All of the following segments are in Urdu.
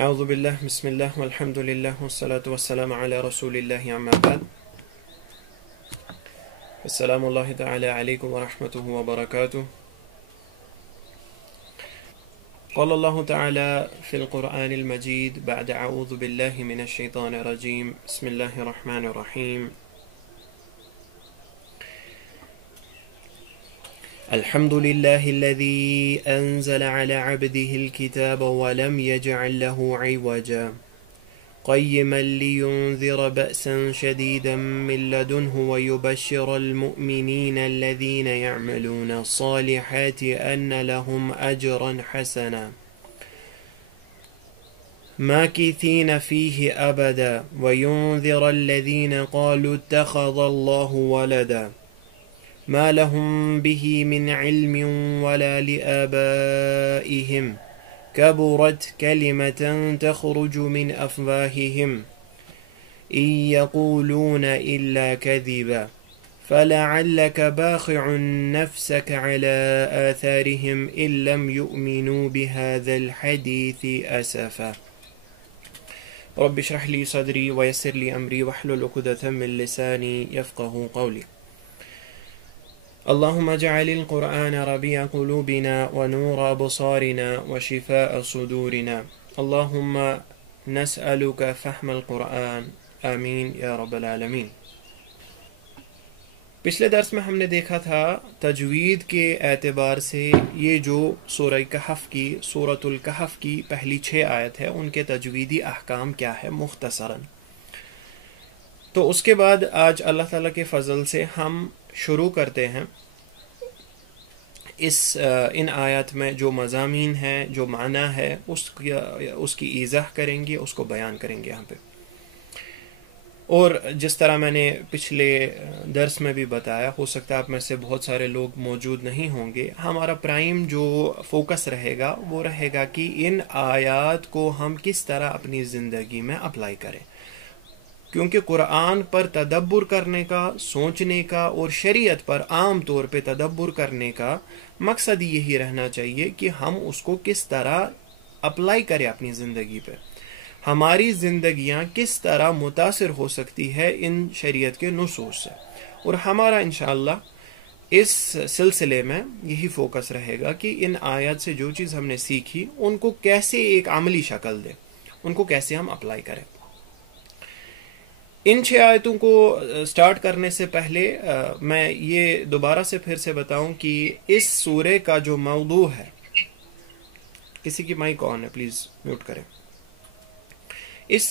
اعوذ باللہ بسم اللہ والحمد للہ والصلاة والسلام علی رسول اللہ اما بعد السلام اللہ تعالی علیکم ورحمتہ وبرکاتہ قال اللہ تعالی فی القرآن المجید بعد اعوذ باللہ من الشیطان الرجیم بسم اللہ الرحمن الرحیم الحمد لله الذي أنزل على عبده الكتاب ولم يجعل له عوجا قيما لينذر بأسا شديدا من لدنه ويبشر المؤمنين الذين يعملون الصالحات أن لهم أجرا حسنا ماكثين فيه أبدا وينذر الذين قالوا اتخذ الله ولدا ما لهم به من علم ولا لآبائهم كبرت كلمة تخرج من أفواههم إن يقولون إلا كذبا فلعلك باخع نفسك على آثارهم إن لم يؤمنوا بهذا الحديث أسفا رب اشرح لي صدري ويسر لي أمري واحلل عقدة من لساني يفقهوا قولي اللهم اجعل القرآن ربيع قلوبنا ونور أبصارنا وشفاء صدورنا اللهم نسألك فهم القرآن آمین یا رب العالمین۔ پچھلے درس میں ہم نے دیکھا تھا تجوید کے اعتبار سے یہ جو سورہ کہف کی سورۃ الکہف کی پہلی 6 آیت ہے ان کے تجویدی احکام کیا ہے مختصراً۔ تو اس کے بعد آج اللہ تعالیٰ کے فضل سے ہم شروع کرتے ہیں ان آیات میں جو مضامین ہیں جو معنی ہے اس کی ایضاح کریں گے، اس کو بیان کریں گے یہاں پہ۔ اور جس طرح میں نے پچھلے درس میں بھی بتایا، ہو سکتا ہے آپ میں سے بہت سارے لوگ موجود نہیں ہوں گے، ہمارا پرائم جو فوکس رہے گا وہ رہے گا کہ ان آیات کو ہم کس طرح اپنی زندگی میں اپلائی کریں، کیونکہ قرآن پر تدبر کرنے کا، سوچنے کا اور شریعت پر عام طور پہ تدبر کرنے کا مقصد یہی رہنا چاہیے کہ ہم اس کو کس طرح اپلائی کریں اپنی زندگی پہ، ہماری زندگیاں کس طرح متاثر ہو سکتی ہے ان شریعت کے نصوص سے۔ اور ہمارا انشاءاللہ اس سلسلے میں یہی فوکس رہے گا کہ ان آیات سے جو چیز ہم نے سیکھی ان کو کیسے ایک عملی شکل دیں، ان کو کیسے ہم اپلائی کریں۔ ان 6 آیتوں کو سٹارٹ کرنے سے پہلے میں یہ دوبارہ سے پھر سے بتاؤں کہ اس سورے کا جو موضوع ہے، کسی کی مائک آن ہے پلیز میوٹ کریں، اس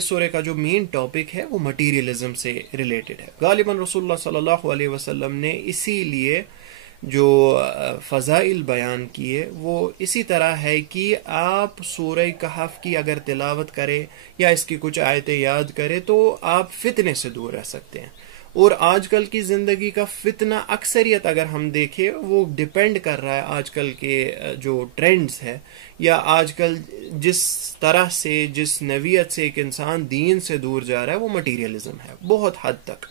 سورے کا جو مین ٹاپک ہے وہ مٹیریلزم سے ریلیٹڈ ہے۔ غالباً رسول اللہ صلی اللہ علیہ وسلم نے اسی لیے جو فضائل بیان کیے وہ اسی طرح ہے کہ آپ سورہ کہف کی اگر تلاوت کریں یا اس کی کچھ آیتیں یاد کریں تو آپ فتنے سے دور رہ سکتے ہیں۔ اور آج کل کی زندگی کا فتنہ اکثریت اگر ہم دیکھیں وہ ڈیپینڈ کر رہا ہے آج کل کے جو ٹرینڈز ہے، یا آج کل جس طرح سے جس نوعیت سے ایک انسان دین سے دور جا رہا ہے وہ مٹیریلزم ہے بہت حد تک۔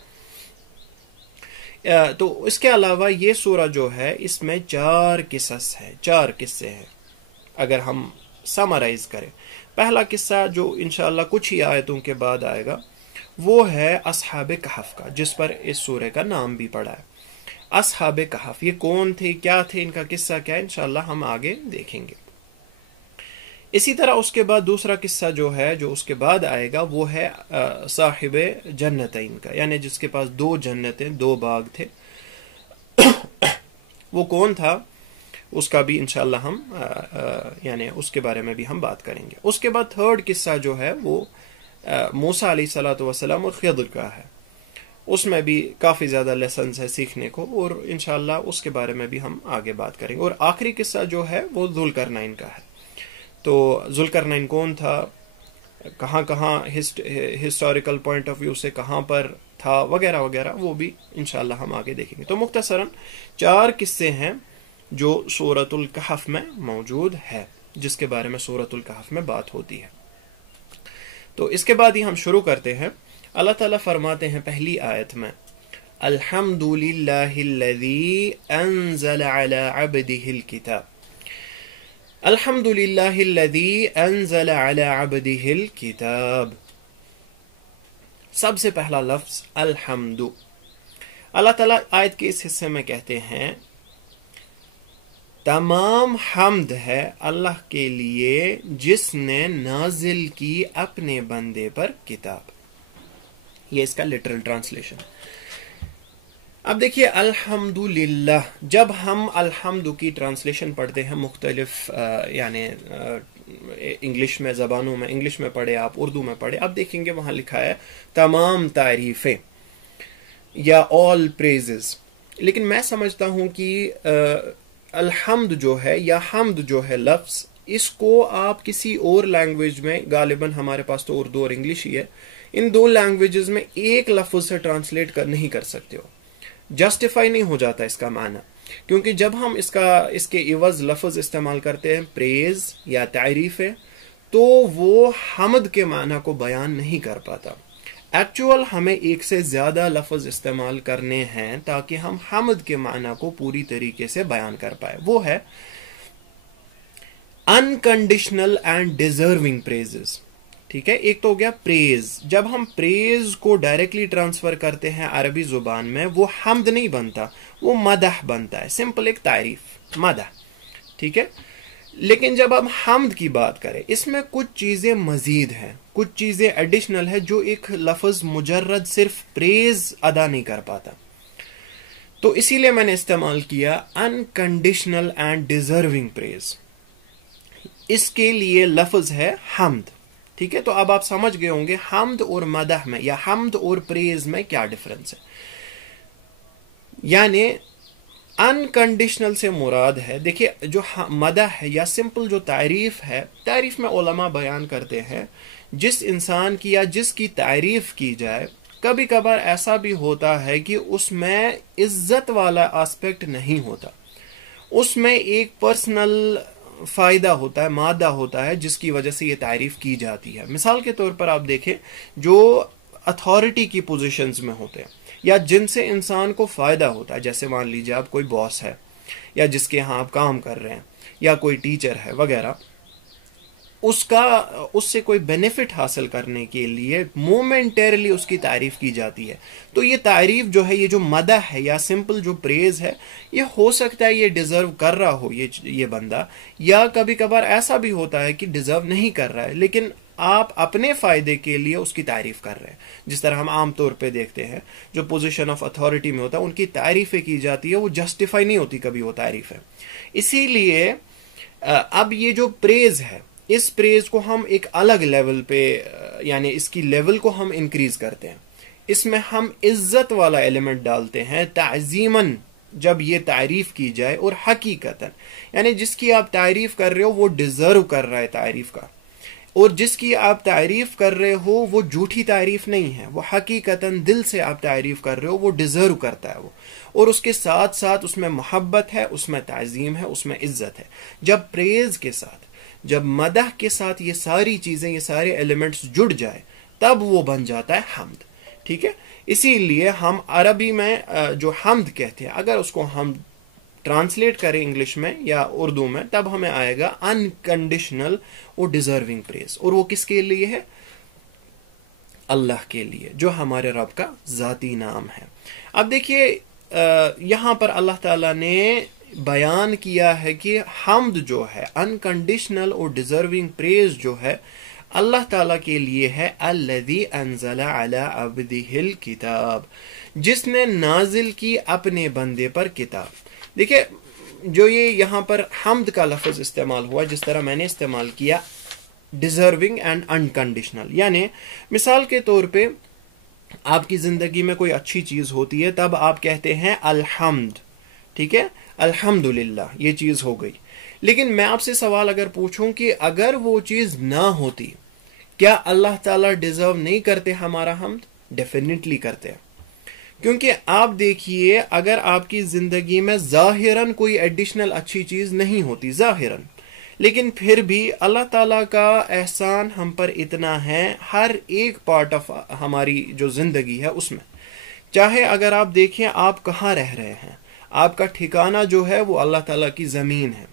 تو اس کے علاوہ یہ سورہ جو ہے اس میں 4 قصے ہیں اگر ہم سمرائز کریں۔ پہلا قصہ جو انشاءاللہ کچھ ہی آیتوں کے بعد آئے گا وہ ہے اصحاب کہف کا، جس پر اس سورہ کا نام بھی پڑا ہے۔ اصحاب کہف یہ کون تھے، کیا تھے، ان کا قصہ کیا ہے، انشاءاللہ ہم آگے دیکھیں گے۔ اسی طرح اس کے بعد دوسرا قصہ جو ہے جو اس کے بعد آئے گا وہ ہے صاحب جنتین کا، یعنی جس کے پاس 2 جنتیں 2 باغ تھے، وہ کون تھا اس کا بھی انشاءاللہ ہم یعنی اس کے بارے میں بھی ہم بات کریں گے۔ اس کے بعد تھرڈ قصہ جو ہے وہ موسیٰ علیہ الصلوۃ والسلام اور خضر کا ہے، اس میں بھی کافی زیادہ لیسنز ہے سیکھنے کو، اور انشاءاللہ اس کے بارے میں بھی ہم آگے بات کریں گے۔ اور آخری قصہ جو ہے وہ ذوالقرنین کا ہے۔ تو ذوالقرنین کون تھا، کہاں کہاں ہسٹوریکل پوائنٹ آف ویو سے کہاں پر تھا وغیرہ وغیرہ، وہ بھی انشاءاللہ ہم آگے دیکھیں گے۔ تو مختصراً 4 قصے ہیں جو سورۃ الکہف میں موجود ہے، جس کے بارے میں سورۃ الکہف میں بات ہوتی ہے۔ تو اس کے بعد ہی ہم شروع کرتے ہیں۔ اللہ تعالیٰ فرماتے ہیں پہلی آیت میں، الحمد للہ الذی انزل علی عبدہ الکتاب، الحمدللہ الذی انزل علی عبدہ الکتاب. سب سے پہلا لفظ الحمد. اللہ تعالیٰ آیت کے اس حصے میں کہتے ہیں تمام حمد ہے اللہ کے لیے جس نے نازل کی اپنے بندے پر کتاب. یہ اس کا لٹرل ٹرانسلیشن. اب دیکھیے الحمدللہ، جب ہم الحمد کی ٹرانسلیشن پڑھتے ہیں مختلف یعنی انگلش میں زبانوں میں، انگلش میں پڑھے آپ، اردو میں پڑھے، آپ دیکھیں گے وہاں لکھا ہے تمام تعریفیں یا all praises. لیکن میں سمجھتا ہوں کہ الحمد جو ہے یا حمد جو ہے لفظ، اس کو آپ کسی اور لینگویج میں، غالباً ہمارے پاس تو اردو اور انگلش ہی ہے، ان دو لینگویجز میں ایک لفظ سے ٹرانسلیٹ نہیں کر سکتے ہو. جسٹیفائی نہیں ہو جاتا اس کا معنی، کیونکہ جب ہم اس کے عوض لفظ استعمال کرتے ہیں پریز یا تعریف ہے، تو وہ حمد کے معنی کو بیان نہیں کر پاتا. ایکچوئل ہمیں ایک سے زیادہ لفظ استعمال کرنے ہیں تاکہ ہم حمد کے معنی کو پوری طریقے سے بیان کر پائے. وہ ہے unconditional and deserving praises. ٹھیک ہے، ایک تو ہو گیا پریز. جب ہم پریز کو ڈائریکٹلی ٹرانسفر کرتے ہیں عربی زبان میں، وہ حمد نہیں بنتا، وہ مدح بنتا ہے. سمپل ایک تعریف، مدح. ٹھیک ہے، لیکن جب ہم حمد کی بات کریں، اس میں کچھ چیزیں مزید ہیں، کچھ چیزیں ایڈیشنل ہے جو ایک لفظ مجرد صرف پریز ادا نہیں کر پاتا. تو اسی لیے میں نے استعمال کیا unconditional and deserving praise. اس کے لیے لفظ ہے حمد. ٹھیک ہے، تو اب آپ سمجھ گئے ہوں گے حمد اور مدح میں یا حمد اور پریز میں کیا ڈفرنس ہے. یعنی انکنڈیشنل سے مراد ہے، دیکھیے جو مدح ہے یا سمپل جو تعریف ہے، تعریف میں علماء بیان کرتے ہیں جس انسان کی یا جس کی تعریف کی جائے، کبھی کبھار ایسا بھی ہوتا ہے کہ اس میں عزت والا آسپیکٹ نہیں ہوتا، اس میں ایک پرسنل فائدہ ہوتا ہے، مادہ ہوتا ہے جس کی وجہ سے یہ تعریف کی جاتی ہے. مثال کے طور پر آپ دیکھیں جو اتھارٹی کی پوزیشنز میں ہوتے ہیں یا جن سے انسان کو فائدہ ہوتا ہے، جیسے مان لیجیے آپ کوئی باس ہے یا جس کے ہاں آپ کام کر رہے ہیں یا کوئی ٹیچر ہے وغیرہ، اس سے کوئی بینیفٹ حاصل کرنے کے لیے مومنٹیرلی اس کی تعریف کی جاتی ہے. تو یہ تعریف جو ہے، یہ جو مدح ہے یا سمپل جو پریز ہے، یہ ہو سکتا ہے یہ ڈیزرو کر رہا ہو یہ بندہ، یا کبھی کبھار ایسا بھی ہوتا ہے کہ ڈیزرو نہیں کر رہا ہے لیکن آپ اپنے فائدے کے لیے اس کی تعریف کر رہے ہیں. جس طرح ہم عام طور پہ دیکھتے ہیں جو پوزیشن آف اتھارٹی میں ہوتا ہے ان کی تعریفیں کی جاتی ہے، وہ جسٹیفائی نہیں ہوتی کبھی وہ تعریف ہے. اسی لیے اب یہ جو پریز ہے، اس پریز کو ہم ایک الگ لیول پہ، یعنی اس کی لیول کو ہم انکریز کرتے ہیں. اس میں ہم عزت والا ایلیمنٹ ڈالتے ہیں تعظیماً جب یہ تعریف کی جائے، اور حقیقتاً یعنی جس کی آپ تعریف کر رہے ہو وہ ڈیزرو کر رہا ہے تعریف کا، اور جس کی آپ تعریف کر رہے ہو وہ جھوٹی تعریف نہیں ہے، وہ حقیقتاً دل سے آپ تعریف کر رہے ہو، وہ ڈیزرو کرتا ہے وہ، اور اس کے ساتھ ساتھ اس میں محبت ہے، اس میں تعظیم ہے، اس میں عزت ہے. جب پریز کے ساتھ، جب مدح کے ساتھ یہ ساری چیزیں، یہ سارے ایلیمنٹس جڑ جائے، تب وہ بن جاتا ہے حمد. ٹھیک ہے، اسی لیے ہم عربی میں جو حمد کہتے ہیں، اگر اس کو ہم ٹرانسلیٹ کریں انگلش میں یا اردو میں، تب ہمیں آئے گا انکنڈیشنل اور ڈیزرونگ پریز. اور وہ کس کے لیے ہے؟ اللہ کے لیے، جو ہمارے رب کا ذاتی نام ہے. اب دیکھیے یہاں پر اللہ تعالیٰ نے بیان کیا ہے کہ حمد جو ہے، انکنڈیشنل اور ڈیزرونگ پریز جو ہے، اللہ تعالیٰ کے لیے ہے الذی انزل علی عبدہ الکتاب، جس نے نازل کی اپنے بندے پر کتاب. دیکھیں جو یہ یہاں پر حمد کا لفظ استعمال ہوا، جس طرح میں نے استعمال کیا ڈیزرونگ اینڈ انکنڈیشنل، یعنی مثال کے طور پہ آپ کی زندگی میں کوئی اچھی چیز ہوتی ہے، تب آپ کہتے ہیں الحمد. ٹھیک ہے، الحمدللہ یہ چیز ہو گئی. لیکن میں آپ سے سوال اگر پوچھوں کہ اگر وہ چیز نہ ہوتی، کیا اللہ تعالیٰ ڈیزرو نہیں کرتے ہمارا حمد؟ ڈیفینیٹلی کرتے ہیں. کیونکہ آپ دیکھیے اگر آپ کی زندگی میں ظاہراً کوئی ایڈیشنل اچھی چیز نہیں ہوتی ظاہراً، لیکن پھر بھی اللہ تعالیٰ کا احسان ہم پر اتنا ہے ہر ایک پارٹ آف ہماری جو زندگی ہے اس میں. چاہے اگر آپ دیکھیں آپ کہاں رہ رہے ہیں، آپ کا ٹھکانہ جو ہے وہ اللہ تعالیٰ کی زمین ہے،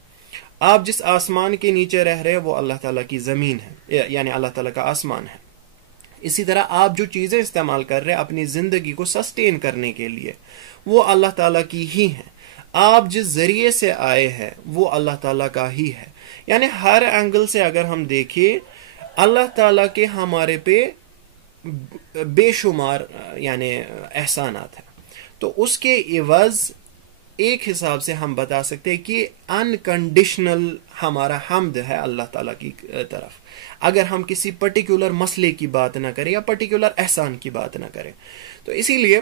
آپ جس آسمان کے نیچے رہ رہے ہیں وہ اللہ تعالیٰ کی زمین ہے، یعنی اللہ تعالیٰ کا آسمان ہے. اسی طرح آپ جو چیزیں استعمال کر رہے ہیں اپنی زندگی کو سسٹین کرنے کے لیے وہ اللہ تعالیٰ کی ہی ہیں. آپ جس ذریعے سے آئے ہیں وہ اللہ تعالیٰ کا ہی ہے. یعنی ہر اینگل سے اگر ہم دیکھیں اللہ تعالیٰ کے ہمارے پہ بے شمار یعنی احسانات ہیں. تو اس کے عوض ایک حساب سے ہم بتا سکتے ہیں کہ انکنڈیشنل ہمارا حمد ہے اللہ تعالیٰ کی طرف، اگر ہم کسی پرٹیکولر مسئلے کی بات نہ کریں یا پرٹیکولر احسان کی بات نہ کریں. تو اسی لیے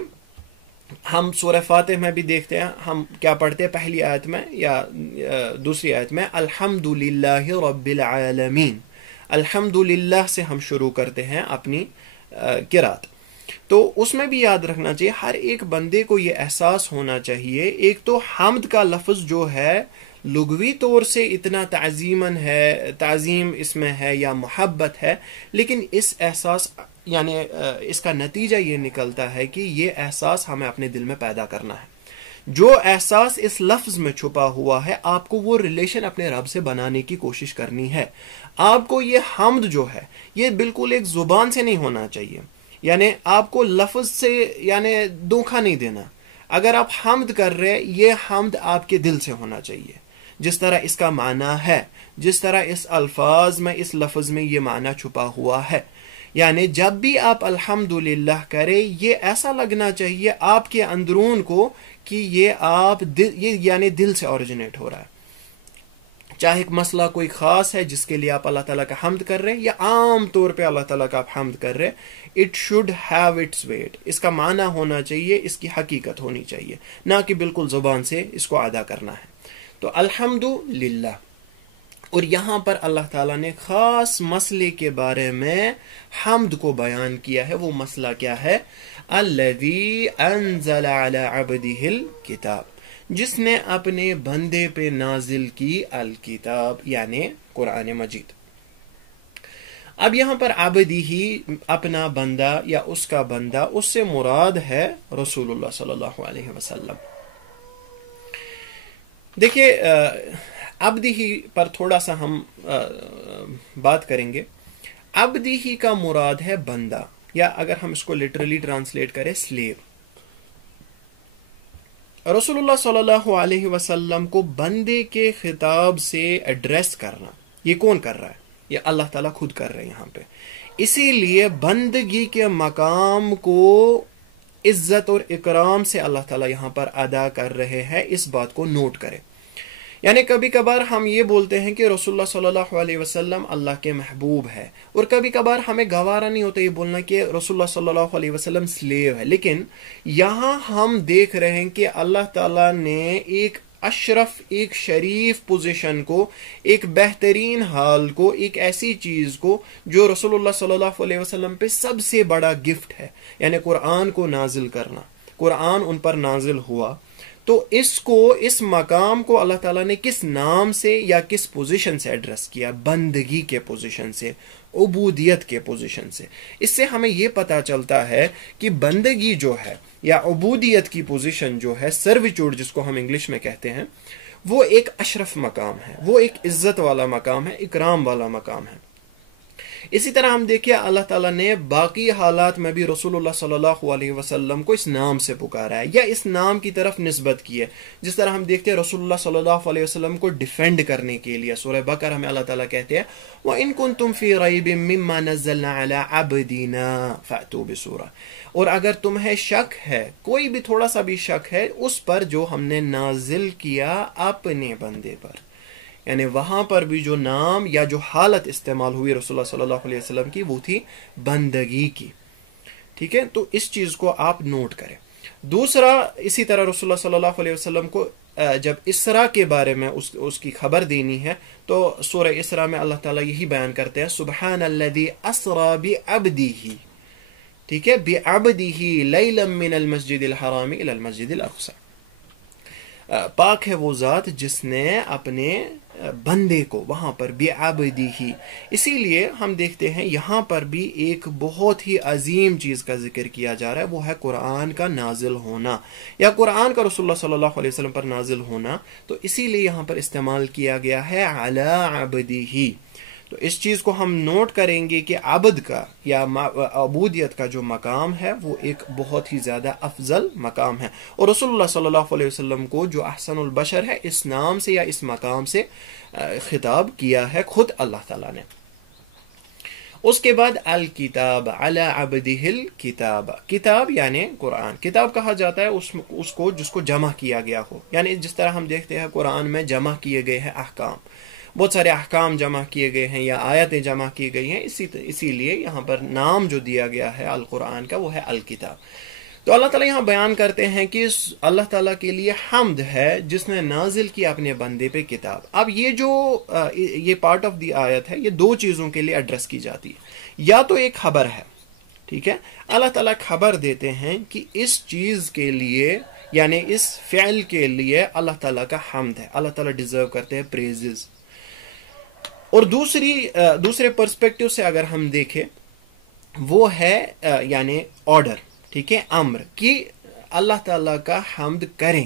ہم سورہ فاتح میں بھی دیکھتے ہیں، ہم کیا پڑھتے ہیں پہلی آیت میں یا دوسری آیت میں، الحمدللہ رب العالمین. الحمدللہ سے ہم شروع کرتے ہیں اپنی قرات. تو اس میں بھی یاد رکھنا چاہیے، ہر ایک بندے کو یہ احساس ہونا چاہیے، ایک تو حمد کا لفظ جو ہے لغوی طور سے اتنا تعظیم اس میں ہے یا محبت ہے، لیکن اس احساس یعنی اس کا نتیجہ یہ نکلتا ہے کہ یہ احساس ہمیں اپنے دل میں پیدا کرنا ہے. جو احساس اس لفظ میں چھپا ہوا ہے آپ کو وہ ریلیشن اپنے رب سے بنانے کی کوشش کرنی ہے. آپ کو یہ حمد جو ہے یہ بالکل ایک زبان سے نہیں ہونا چاہیے، یعنی آپ کو لفظ سے یعنی دھوکہ نہیں دینا. اگر آپ حمد کر رہے یہ حمد آپ کے دل سے ہونا چاہیے، جس طرح اس کا معنی ہے، جس طرح اس الفاظ میں اس لفظ میں یہ معنی چھپا ہوا ہے. یعنی جب بھی آپ الحمدللہ کریں یہ ایسا لگنا چاہیے آپ کے اندرون کو کہ یہ یعنی دل سے اوریجنیٹ ہو رہا ہے. چاہے ایک مسئلہ کوئی خاص ہے جس کے لیے آپ اللہ تعالیٰ کا حمد کر رہے ہیں یا عام طور پہ اللہ تعالیٰ کا آپ حمد کر رہے ہیں، it should have its weight. اس کا معنی ہونا چاہیے، اس کی حقیقت ہونی چاہیے، نہ کہ بالکل زبان سے اس کو ادا کرنا ہے. تو الحمدللہ. اور یہاں پر اللہ تعالیٰ نے خاص مسئلے کے بارے میں حمد کو بیان کیا ہے. وہ مسئلہ کیا ہے؟ الذی انزل علی عبدہ الکتاب، جس نے اپنے بندے پہ نازل کی الکتاب یعنی قرآن مجید. اب یہاں پر عبدی ہی اپنا بندہ یا اس کا بندہ، اس سے مراد ہے رسول اللہ صلی اللہ علیہ وسلم. دیکھیے عبدی ہی پر تھوڑا سا ہم بات کریں گے. عبدی ہی کا مراد ہے بندہ، یا اگر ہم اس کو لٹرلی ٹرانسلیٹ کریں سلیو. رسول اللہ صلی اللہ علیہ وسلم کو بندے کے خطاب سے ایڈریس کرنا یہ کون کر رہا ہے؟ یہ اللہ تعالیٰ خود کر رہے ہیں یہاں پہ. اسی لیے بندگی کے مقام کو عزت اور اکرام سے اللہ تعالیٰ یہاں پر ادا کر رہے ہیں. اس بات کو نوٹ کریں. یعنی کبھی کبھار ہم یہ بولتے ہیں کہ رسول اللہ صلی اللہ علیہ وسلم اللہ کے محبوب ہے، اور کبھی کبھار ہمیں گوارا نہیں ہوتا یہ بولنا کہ رسول اللہ صلی اللہ علیہ وسلم سلیو ہے. لیکن یہاں ہم دیکھ رہے ہیں کہ اللہ تعالیٰ نے ایک اشرف، ایک شریف پوزیشن کو، ایک بہترین حال کو، ایک ایسی چیز کو جو رسول اللہ صلی اللہ علیہ وسلم پہ سب سے بڑا گفٹ ہے، یعنی قرآن کو نازل کرنا. قرآن ان پر نازل ہوا، تو اس مقام کو اللہ تعالیٰ نے کس نام سے یا کس پوزیشن سے ایڈریس کیا؟ بندگی کے پوزیشن سے، عبودیت کے پوزیشن سے. اس سے ہمیں یہ پتا چلتا ہے کہ بندگی جو ہے یا عبودیت کی پوزیشن جو ہے، سرویچوڈ جس کو ہم انگلش میں کہتے ہیں، وہ ایک اشرف مقام ہے، وہ ایک عزت والا مقام ہے، اکرام والا مقام ہے. اسی طرح ہم دیکھیں اللہ تعالیٰ نے باقی حالات میں بھی رسول اللہ صلی اللہ علیہ وسلم کو اس نام سے پکارا ہے یا اس نام کی طرف نسبت کی ہے. جس طرح ہم دیکھتے ہیں رسول اللہ صلی اللہ علیہ وسلم کو ڈیفینڈ کرنے کے لیے سورہ بقرہ میں اللہ تعالیٰ کہتے ہیں وَإِن كُنتُمْ فِي رَيْبٍ مِّمَّا نَزَّلْنَا عَلَىٰ عَبْدِنَا فَأْتُوا بِسُورَةٍ. اور اگر تمہیں شک ہے، کوئی بھی تھوڑا سا بھی شک ہے اس پر جو ہم نے نازل کیا اپنے بندے پر، یعنی وہاں پر بھی جو نام یا جو حالت استعمال ہوئی رسول اللہ صلی اللہ علیہ وسلم کی وہ تھی بندگی کی. ٹھیک ہے، تو اس چیز کو آپ نوٹ کریں. دوسرا، اسی طرح رسول اللہ صلی اللہ علیہ وسلم کو جب اسراء کے بارے میں اس کی خبر دینی ہے تو سورہ اسراء میں اللہ تعالیٰ یہی بیان کرتے ہیں سبحان الذی اسریٰ بعبدہ. ٹھیک ہے، بعبدہ لیلا من المسجد الحرام الی المسجد الاقصی. پاک ہے وہ ذات جس نے اپنے بندے کو وہاں پر بعبدی ہی. اسی لیے ہم دیکھتے ہیں یہاں پر بھی ایک بہت ہی عظیم چیز کا ذکر کیا جا رہا ہے، وہ ہے قرآن کا نازل ہونا یا قرآن کا رسول اللہ صلی اللہ علیہ وسلم پر نازل ہونا. تو اسی لیے یہاں پر استعمال کیا گیا ہے علی عبدہ. تو اس چیز کو ہم نوٹ کریں گے کہ عبد کا یا عبودیت کا جو مقام ہے وہ ایک بہت ہی زیادہ افضل مقام ہے، اور رسول اللہ صلی اللہ علیہ وسلم کو جو احسن البشر ہے اس نام سے یا اس مقام سے خطاب کیا ہے خود اللہ تعالیٰ نے. اس کے بعد الکتاب علی عبدہ الکتاب. کتاب یعنی قرآن. کتاب کہا جاتا ہے اس کو جس کو جمع کیا گیا ہو، یعنی جس طرح ہم دیکھتے ہیں قرآن میں جمع کیے گئے ہیں احکام، بہت سارے احکام جمع کیے گئے ہیں یا آیتیں جمع کی گئی ہیں، اسی لیے یہاں پر نام جو دیا گیا ہے القرآن کا وہ ہے الکتاب. تو اللہ تعالیٰ یہاں بیان کرتے ہیں کہ اللہ تعالیٰ کے لیے حمد ہے جس نے نازل کیا اپنے بندے پہ کتاب. اب یہ پارٹ آف دی آیت ہے، یہ دو چیزوں کے لیے ایڈریس کی جاتی ہے. یا تو ایک خبر ہے، ٹھیک ہے، اللہ تعالیٰ خبر دیتے ہیں کہ اس چیز کے لیے یعنی اس فعل کے لیے اللہ تعالیٰ کا حمد ہے، اللہ تعالیٰ ڈیزرو کرتے ہیں پریزز. اور دوسرے پرسپیکٹیو سے اگر ہم دیکھیں وہ ہے یعنی آرڈر، ٹھیک ہے، امر کہ اللہ تعالیٰ کا حمد کریں.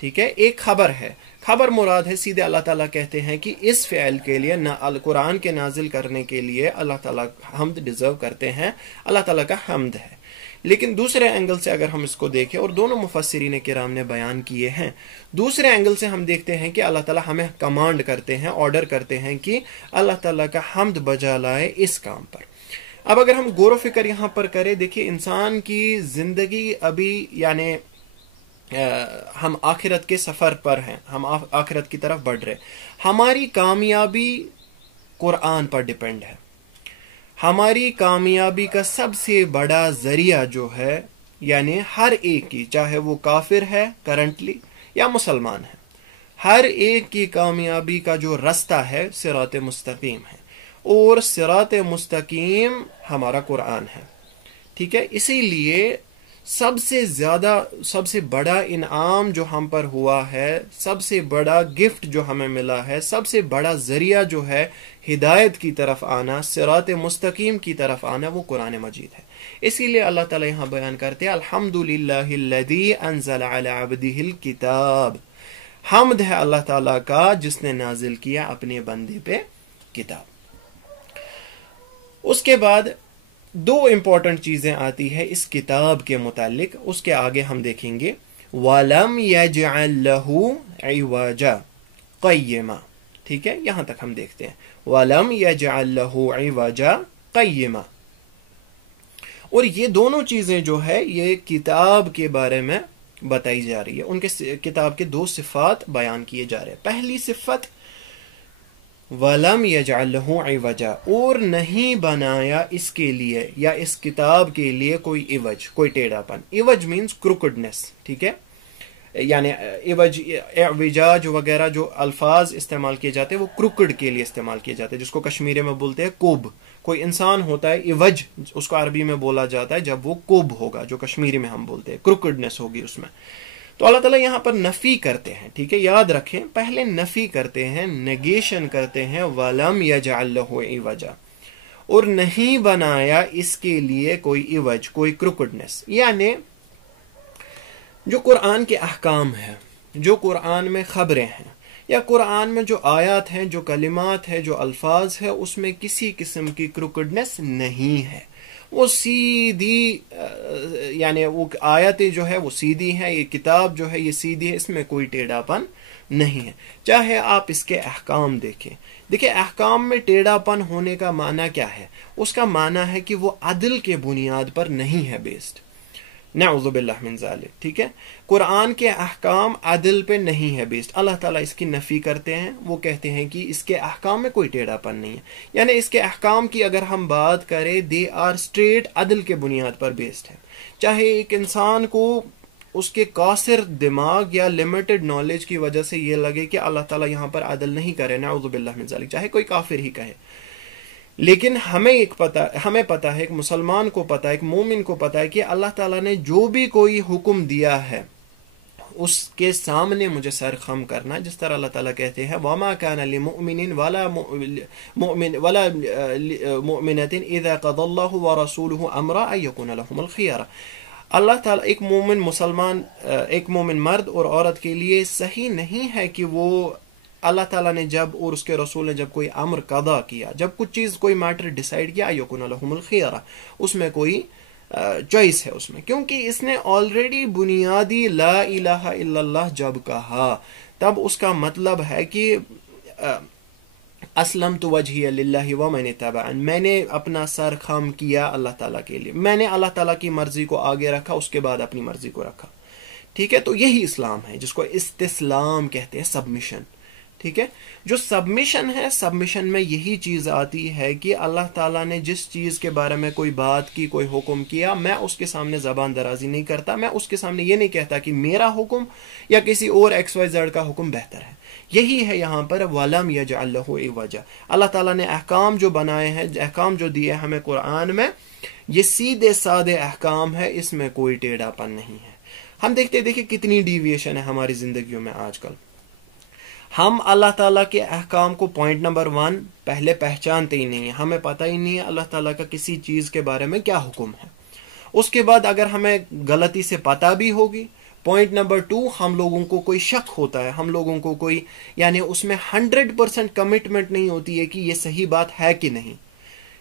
ٹھیک ہے، ایک خبر ہے، خبر مراد ہے سیدھے اللہ تعالیٰ کہتے ہیں کہ اس فعل کے لیے قرآن کے نازل کرنے کے لیے اللہ تعالیٰ حمد ڈیزرو کرتے ہیں، اللہ تعالیٰ کا حمد ہے. لیکن دوسرے اینگل سے اگر ہم اس کو دیکھیں، اور دونوں مفسرین کرام نے بیان کیے ہیں، دوسرے اینگل سے ہم دیکھتے ہیں کہ اللہ تعالیٰ ہمیں کمانڈ کرتے ہیں، آرڈر کرتے ہیں کہ اللہ تعالیٰ کا حمد بجا لائے اس کام پر. اب اگر ہم غور و فکر یہاں پر کریں، دیکھیں انسان کی زندگی ابھی یعنی ہم آخرت کے سفر پر ہیں، ہم آخرت کی طرف بڑھ رہے. ہماری کامیابی قرآن پر ڈیپینڈ ہے. ہماری کامیابی کا سب سے بڑا ذریعہ جو ہے یعنی ہر ایک کی، چاہے وہ کافر ہے کرنٹلی یا مسلمان ہے، ہر ایک کی کامیابی کا جو رستہ ہے صراط مستقیم ہے، اور صراط مستقیم ہمارا قرآن ہے. ٹھیک ہے، اسی لیے سب سے بڑا انعام جو ہم پر ہوا ہے، سب سے بڑا گفٹ جو ہمیں ملا ہے، سب سے بڑا ذریعہ جو ہے ہدایت کی طرف آنا، صراط مستقیم کی طرف آنا، وہ قرآن مجید ہے. اسی لیے اللہ تعالیٰ یہاں بیان کرتے ہیں الحمدللہ الذی انزل علی عبدہ الکتاب. حمد ہے اللہ تعالیٰ کا جس نے نازل کیا اپنے بندے پہ کتاب. اس کے بعد دو امپورٹنٹ چیزیں آتی ہے اس کتاب کے متعلق، اس کے آگے ہم دیکھیں گے وَلَمْ يَجْعَلْ لَهُ عِوَجًا قَيِّمًا. ٹھیک ہے، یہاں تک ہم دیکھتے ہیں وَلَمْ يَجْعَلْ لَهُ عِوَجًا قَيِّمًا. اور یہ دونوں چیزیں جو ہے یہ کتاب کے بارے میں بتائی جا رہی ہے، ان کے کتاب کے دو صفات بیان کیے جا رہے ہیں. پہلی صفت وَلَمْ يَجْعَلْ لَهُ عِوَجًا، اور نہیں بنایا اس کے لیے یا اس کتاب کے لیے کوئی عوج، کوئی ٹیڑھا پن. عوج مینز کروکڈنس. ٹھیک ہے، یعنی عوج، اعوجاج وغیرہ جو الفاظ استعمال کیے جاتے ہیں وہ کروکڈ کے لیے استعمال کیے جاتے ہیں، جس کو کشمیری میں بولتے ہیں کوب. کوئی انسان ہوتا ہے عوج، اس کو عربی میں بولا جاتا ہے جب وہ کوب ہوگا، جو کشمیری میں ہم بولتے ہیں کروکڈنس ہوگی اس میں. تو اللہ تعالیٰ یہاں پر نفی کرتے ہیں. ٹھیک ہے، یاد رکھیں پہلے نفی کرتے ہیں، نیگیشن کرتے ہیں وَلَمْ يَجْعَلْ لَهُ عِوَجًا، اور نہیں بنایا اس کے لیے کوئی عوج، کوئی کروکڈنس. یعنی جو قرآن کے احکام ہیں، جو قرآن میں خبریں ہیں یا قرآن میں جو آیات ہیں، جو کلمات ہیں، جو الفاظ ہیں، اس میں کسی قسم کی کروکڈنس نہیں ہے. وہ سیدھی یعنی وہ آیتیں جو ہے وہ سیدھی ہیں، یہ کتاب جو ہے یہ سیدھی ہے، اس میں کوئی ٹیڑھا پن نہیں ہے. چاہے آپ اس کے احکام دیکھیں احکام میں ٹیڑھا پن ہونے کا معنی کیا ہے؟ اس کا معنی ہے کہ وہ عدل کے بنیاد پر نہیں ہے بیسڈ. نعوذ باللہ من ذالک. ٹھیک ہے، قرآن کے احکام عدل پہ نہیں ہے بیسڈ. اللہ تعالیٰ اس کی نفی کرتے ہیں، وہ کہتے ہیں کہ اس کے احکام میں کوئی ٹیڑھا پن نہیں ہے. یعنی اس کے احکام کی اگر ہم بات کریں دے آر اسٹریٹ عدل کے بنیاد پر بیسڈ ہے. چاہے ایک انسان کو اس کے قاصر دماغ یا لمیٹڈ نالج کی وجہ سے یہ لگے کہ اللہ تعالیٰ یہاں پر عدل نہیں کرے، نعوذ باللہ من ذالک، چاہے کوئی کافر ہی کہے. لیکن ہمیں پتہ ہے، ایک مسلمان کو پتہ ہے، ایک مومن کو پتہ ہے کہ اللہ تعالیٰ نے جو بھی کوئی حکم دیا ہے اس کے سامنے مجھے سر خم کرنا، جس طرح اللہ تعالیٰ کہتے ہیں وَمَا كَانَ لِمُؤْمِنٍ وَلَا مُؤْمِنَةٍ إِذَا قَضَى اللَّهُ وَرَسُولُهُ أَمْرًا أَن يَكُونَ لَهُمُ الْخِيَرَةُ۔ اللہ تعالیٰ ایک مومن مسلمان، ایک مومن مرد اور عورت کے لیے صحیح نہیں ہے کہ وہ اللہ تعالیٰ نے جب اور اس کے رسول نے جب کوئی امر قضا کیا، جب کچھ چیز کوئی میٹر ڈیسائیڈ کیا، يَكُونَ لَهُمُ الْخِيَرَةُ، اس میں کوئی چوائس ہے اس میں، کیونکہ اس نے آلریڈی بنیادی لا الہ الا اللہ جب کہا تب اس کا مطلب ہے کہ اسلمت وجہی للہ ومن اتبعن، میں نے اپنا سر خم کیا اللہ تعالیٰ کے لیے، میں نے اللہ تعالیٰ کی مرضی کو آگے رکھا، اس کے بعد اپنی مرضی کو رکھا۔ ٹھیک ہے، تو یہی اسلام ہے جس کو استسلام کہتے ہیں، سبمیشن۔ ٹھیک ہے، جو سبمیشن ہے، سبمیشن میں یہی چیز آتی ہے کہ اللہ تعالیٰ نے جس چیز کے بارے میں کوئی بات کی، کوئی حکم کیا، میں اس کے سامنے زبان درازی نہیں کرتا، میں اس کے سامنے یہ نہیں کہتا کہ میرا حکم یا کسی اور ایکس وائی زیڈ کا حکم بہتر ہے۔ یہی ہے یہاں پر وَلَمْ يَجْعَلْ لَهُ عِوَجًا، اللہ تعالیٰ نے احکام جو بنائے ہیں، احکام جو دیے ہمیں قرآن میں، یہ سیدھے سادے احکام ہے، اس میں کوئی ٹیڑھا پن نہیں ہے۔ ہم دیکھیں کتنی ڈیویشن ہے ہماری زندگیوں میں آج کل۔ ہم اللہ تعالیٰ کے احکام کو پوائنٹ نمبر 1 پہلے پہچانتے ہی نہیں ہیں، ہمیں پتہ ہی نہیں ہے اللہ تعالیٰ کا کسی چیز کے بارے میں کیا حکم ہے۔ اس کے بعد اگر ہمیں غلطی سے پتہ بھی ہوگی، پوائنٹ نمبر 2، ہم لوگوں کو کوئی شک ہوتا ہے، ہم لوگوں کو کوئی یعنی اس میں 100% کمٹمنٹ نہیں ہوتی ہے کہ یہ صحیح بات ہے کہ نہیں،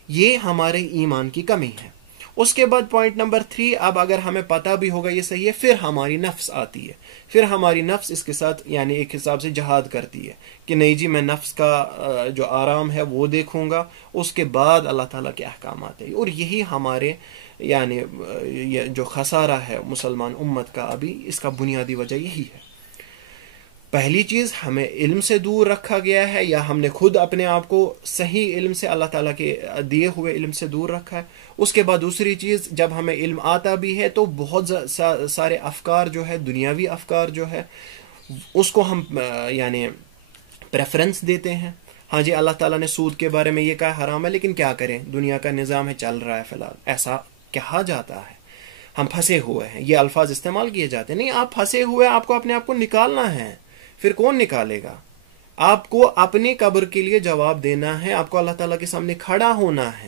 یہ ہمارے ایمان کی کمی ہے۔ اس کے بعد پوائنٹ نمبر 3، اب اگر ہمیں پتہ بھی ہوگا یہ صحیح ہے، پھر ہماری نفس آتی ہے، پھر ہماری نفس اس کے ساتھ یعنی ایک حساب سے جہاد کرتی ہے کہ نہیں جی میں نفس کا جو آرام ہے وہ دیکھوں گا، اس کے بعد اللہ تعالیٰ کے احکامات ہیں۔ اور یہی ہمارے یعنی جو خسارہ ہے مسلمان امت کا ابھی، اس کا بنیادی وجہ یہی ہے۔ پہلی چیز، ہمیں علم سے دور رکھا گیا ہے، یا ہم نے خود اپنے آپ کو صحیح علم سے، اللہ تعالیٰ کے دیے ہوئے علم سے دور رکھا ہے۔ اس کے بعد دوسری چیز، جب ہمیں علم آتا بھی ہے تو بہت سارے افکار جو ہے، دنیاوی افکار جو ہے، اس کو ہم یعنی پریفرنس دیتے ہیں۔ ہاں جی اللہ تعالیٰ نے سود کے بارے میں یہ کہا حرام ہے، لیکن کیا کریں، دنیا کا نظام ہے، چل رہا ہے فی الحال، ایسا کہا جاتا ہے، ہم پھنسے ہوئے ہیں، یہ الفاظ استعمال کیے جاتے ہیں۔ نہیں، آپ پھنسے ہوئے، آپ کو اپنے آپ کو نکالنا ہے، پھر کون نکالے گا؟ آپ کو اپنی قبر کے لیے جواب دینا ہے، آپ کو اللہ تعالیٰ کے سامنے کھڑا ہونا ہے۔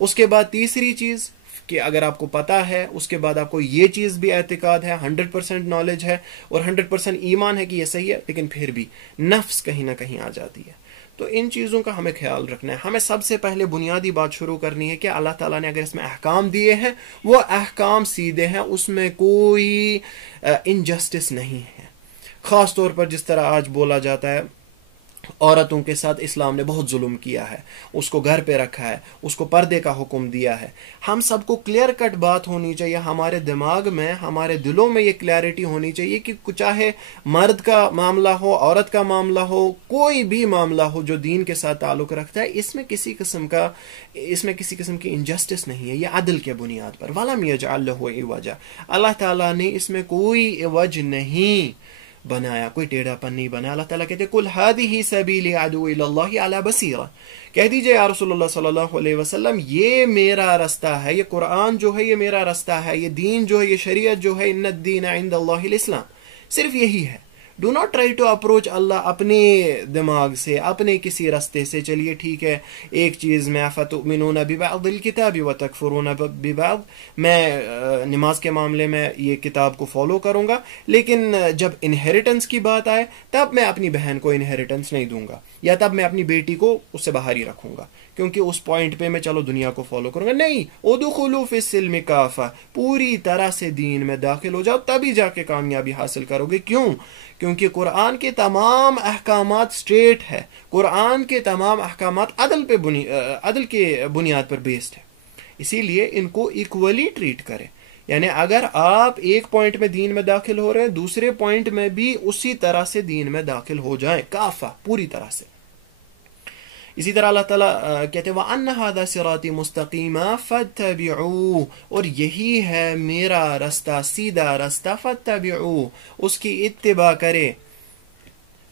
اس کے بعد تیسری چیز کہ اگر آپ کو پتہ ہے، اس کے بعد آپ کو یہ چیز بھی اعتقاد ہے، 100% نالج ہے اور 100% ایمان ہے کہ یہ صحیح ہے، لیکن پھر بھی نفس کہیں نہ کہیں آ جاتی ہے۔ تو ان چیزوں کا ہمیں خیال رکھنا ہے۔ ہمیں سب سے پہلے بنیادی بات شروع کرنی ہے کہ اللہ تعالیٰ نے اگر اس میں احکام دیے ہیں، وہ احکام سیدھے ہیں، اس میں کوئی انجسٹس نہیں ہے۔ خاص طور پر جس طرح آج بولا جاتا ہے، عورتوں کے ساتھ اسلام نے بہت ظلم کیا ہے، اس کو گھر پہ رکھا ہے، اس کو پردے کا حکم دیا ہے۔ ہم سب کو کلیئر کٹ بات ہونی چاہیے، ہمارے دماغ میں، ہمارے دلوں میں یہ کلیئرٹی ہونی چاہیے کہ چاہے مرد کا معاملہ ہو، عورت کا معاملہ ہو، کوئی بھی معاملہ ہو جو دین کے ساتھ تعلق رکھتا ہے، اس میں کسی قسم کی انجسٹس نہیں ہے، یہ عدل کے بنیاد پر۔ وَلَمْ يَجْعَلْ لَهُ عِوَجًا، اللہ تعالیٰ نے اس میں کوئی عوج نہیں بنایا، کوئی ٹیڑھا پن نہیں بنایا۔ اللہ تعالیٰ کہتے ہیں قُلْ هَذِهِ سَبِيلِي أَدْعُو إِلَى اللَّهِ عَلَى بَصِيرَةٍ، کہہ دیجئے یا رسول اللہ صلی اللہ علیہ وسلم، یہ میرا رستہ ہے، یہ قرآن جو ہے یہ میرا رستہ ہے، یہ دین جو ہے، یہ شریعت جو ہے، إِنَّ الدِّينَ عِنْدَ اللَّهِ الْإِسْلَامِ، صرف یہی ہے۔ Do not try to approach Allah اپنے دماغ سے، اپنے کسی رستے سے۔ چلیے ٹھیک ہے، ایک چیز میں أَفَتُؤْمِنُونَ بِبَعْضِ الْكِتَابِ وَتَكْفُرُونَ بِبَعْضٍ، میں نماز کے معاملے میں یہ کتاب کو فالو کروں گا، لیکن جب انہیریٹنس کی بات آئے تب میں اپنی بہن کو انہیریٹنس نہیں دوں گا، یا تب میں اپنی بیٹی کو اس سے باہر ہی رکھوں گا، کیونکہ اس پوائنٹ پہ میں چلو دنیا کو فالو کروں گا۔ نہیں، ادخلوا فی السلم کافہ، پوری طرح سے دین میں داخل ہو جاؤ، تبھی جا کے کامیابی حاصل کرو گے۔ کیوں؟ کیونکہ قرآن کے تمام احکامات اسٹریٹ ہے، قرآن کے تمام احکامات عدل کے بنیاد پر بیسڈ ہے، اسی لیے ان کو ایکولی ٹریٹ کریں۔ یعنی اگر آپ ایک پوائنٹ میں دین میں داخل ہو رہے ہیں، دوسرے پوائنٹ میں بھی اسی طرح سے دین میں داخل ہو جائیں، کافہ، پوری طرح سے۔ اسی طرح اللہ تعالیٰ کہتے ہیں وَأَنَّ هَذَا صِرَاطِي مُسْتَقِيمًا فَاتَّبِعُوهُ، اور یہی ہے میرا رستہ، سیدھا رستہ، فَاتَّبِعُوهُ، اس کی اتباع کرے،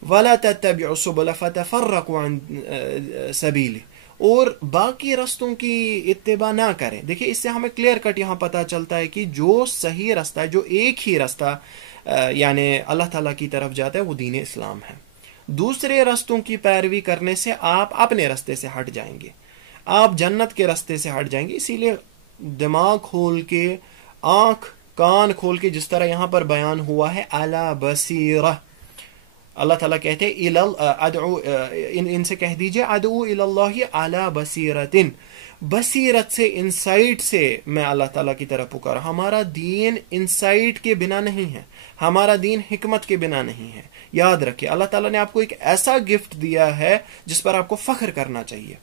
وَلَا تَتَّبِعُوا السُّبُلَ فَتَفَرَّقُوا عَن سَبِيلِهِ، اور باقی رستوں کی اتباع نہ کریں. دیکھیں اس سے ہمیں کلیئر کٹ یہاں پتہ چلتا ہے کہ جو صحیح راستہ ہے، جو ایک ہی راستہ یعنی اللہ تعالیٰ کی طرف جاتا ہے، وہ دین اسلام ہے. دوسرے رستوں کی پیروی کرنے سے آپ اپنے راستے سے ہٹ جائیں گے، آپ جنت کے راستے سے ہٹ جائیں گے. اسی لیے دماغ کھول کے، آنکھ کان کھول کے، جس طرح یہاں پر بیان ہوا ہے علی بصیرہ، اللہ تعالیٰ کہتے ہیں ادعو، ان سے کہہ دیجئے ادعو الی اللہ علی بصیرۃ، بصیرت سے، انسائٹ سے میں اللہ تعالیٰ کی طرف پکارا. ہمارا دین انسائٹ کے بنا نہیں ہے، ہمارا دین حکمت کے بنا نہیں ہے. یاد رکھیں اللہ تعالیٰ نے آپ کو ایک ایسا گفٹ دیا ہے جس پر آپ کو فخر کرنا چاہیے،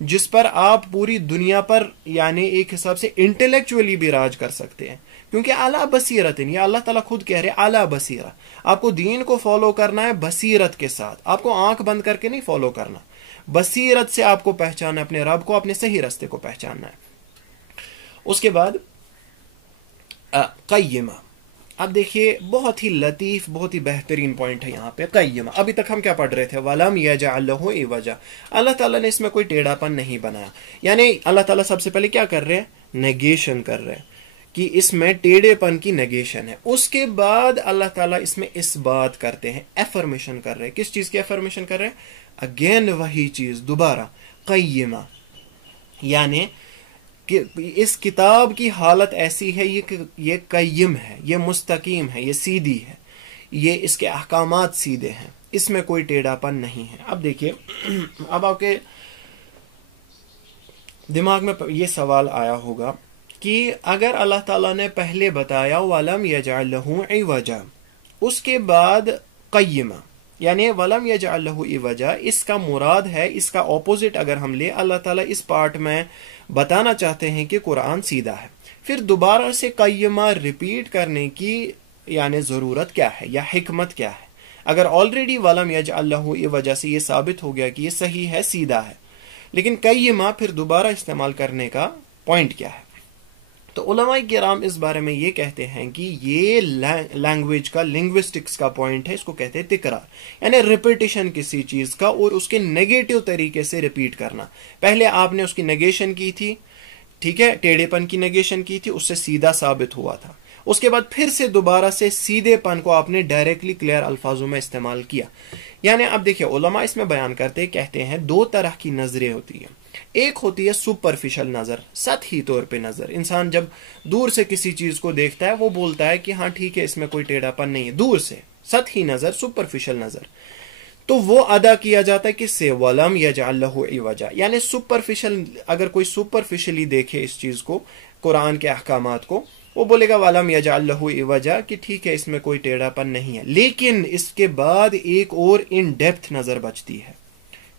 جس پر آپ پوری دنیا پر یعنی ایک حساب سے انٹلیکچولی بھی راج کر سکتے ہیں، کیونکہ اعلیٰ بصیرت، یہ اللہ تعالیٰ خود کہہ رہے اعلیٰ بصیرہ. آپ کو دین کو فالو کرنا ہے بصیرت کے ساتھ، آپ کو آنکھ بند کر کے نہیں فالو کرنا، بصیرت سے آپ کو پہچانا ہے اپنے رب کو، اپنے صحیح راستے کو پہچاننا ہے. اس کے بعد قیمہ. اب دیکھیے بہت ہی لطیف، بہت ہی بہترین پوائنٹ ہے یہاں پہ قیمہ. ابھی تک ہم کیا پڑھ رہے تھے؟ وَلَمْ يَجْعَلْ لَهُ عِوَجًا. اللہ تعالیٰ نے اس میں کوئی ٹیڑھا پن نہیں بنایا. یعنی اللہ تعالیٰ سب سے پہلے کیا کر رہے ہیں؟ نیگیشن کر رہے ہیں کہ اس میں ٹیڑھے پن کی نیگیشن ہے. اس کے بعد اللہ تعالیٰ اس میں اس بات کرتے ہیں، ایفرمیشن کر رہے ہیں. کس چیز کی ایفرمیشن کر رہے ہیں؟ اگین وہی چیز دوبارہ، قیمہ، یعنی کہ اس کتاب کی حالت ایسی ہے، یہ قیم ہے، یہ مستقیم ہے، یہ سیدھی ہے، یہ اس کے احکامات سیدھے ہیں، اس میں کوئی ٹیڑھا پن نہیں ہے. اب دیکھیے، اب آپ کے دماغ میں یہ سوال آیا ہوگا کہ اگر اللہ تعالیٰ نے پہلے بتایا وَلَمْ يَجْعَلْ لَهُ عِوَجًا، اس کے بعد قیمہ، یعنی وَلَمْ يَجْعَلْ لَهُ عِوَجًا، اس کا مراد ہے، اس کا اپوزٹ اگر ہم لیں، اللہ تعالیٰ اس پارٹ میں بتانا چاہتے ہیں کہ قرآن سیدھا ہے. پھر دوبارہ سے قیمہ ریپیٹ کرنے کی یعنی ضرورت کیا ہے یا حکمت کیا ہے؟ اگر آلریڈی وَلَمْ يَجْعَلْ لَهُ عِوَجًا سے یہ ثابت ہو گیا کہ یہ صحیح ہے، سیدھا ہے، لیکن قیمہ پھر دوبارہ استعمال کرنے کا پوائنٹ کیا ہے؟ تو علماء کرام اس بارے میں یہ کہتے ہیں کہ یہ لینگویج کا، لنگوسٹکس کا پوائنٹ ہے، اس کو کہتے ہیں تکرار، یعنی ریپیٹیشن کسی چیز کا اور اس کے نیگیٹو طریقے سے ریپیٹ کرنا. پہلے آپ نے اس کی نیگیشن کی تھی، ٹھیک ہے، ٹیڑھے پن کی نیگیشن کی تھی، اس سے سیدھا ثابت ہوا تھا. اس کے بعد پھر سے دوبارہ سے سیدھے پن کو آپ نے ڈائریکٹلی کلیئر الفاظوں میں استعمال کیا. یعنی اب دیکھیں علماء اس میں بیان کرتے کہتے ہیں دو طرح کی نظریں ہوتی ہیں. ایک ہوتی ہے سپرفیشل نظر، سطحی طور پہ نظر. انسان جب دور سے کسی چیز کو دیکھتا ہے وہ بولتا ہے کہ ہاں ٹھیک ہے اس میں کوئی ٹیڑھا پن نہیں ہے، دور سے سطحی نظر، سپرفیشل نظر. تو وہ ادا کیا جاتا ہے کس سے؟ وَلَمْ يَجْعَلْ لَهُ عِوَجًا. یعنی سپرفیشل، اگر کوئی سپرفیشلی دیکھے اس چیز کو، قرآن کے احکامات کو، وہ بولے گا وَلَمْ يَجْعَلْ لَهُ عِوَجًا کہ ٹھیک ہے اس میں کوئی ٹیڑھا پن نہیں ہے. لیکن اس کے بعد ایک اور ان ڈیپتھ نظر بچتی ہے،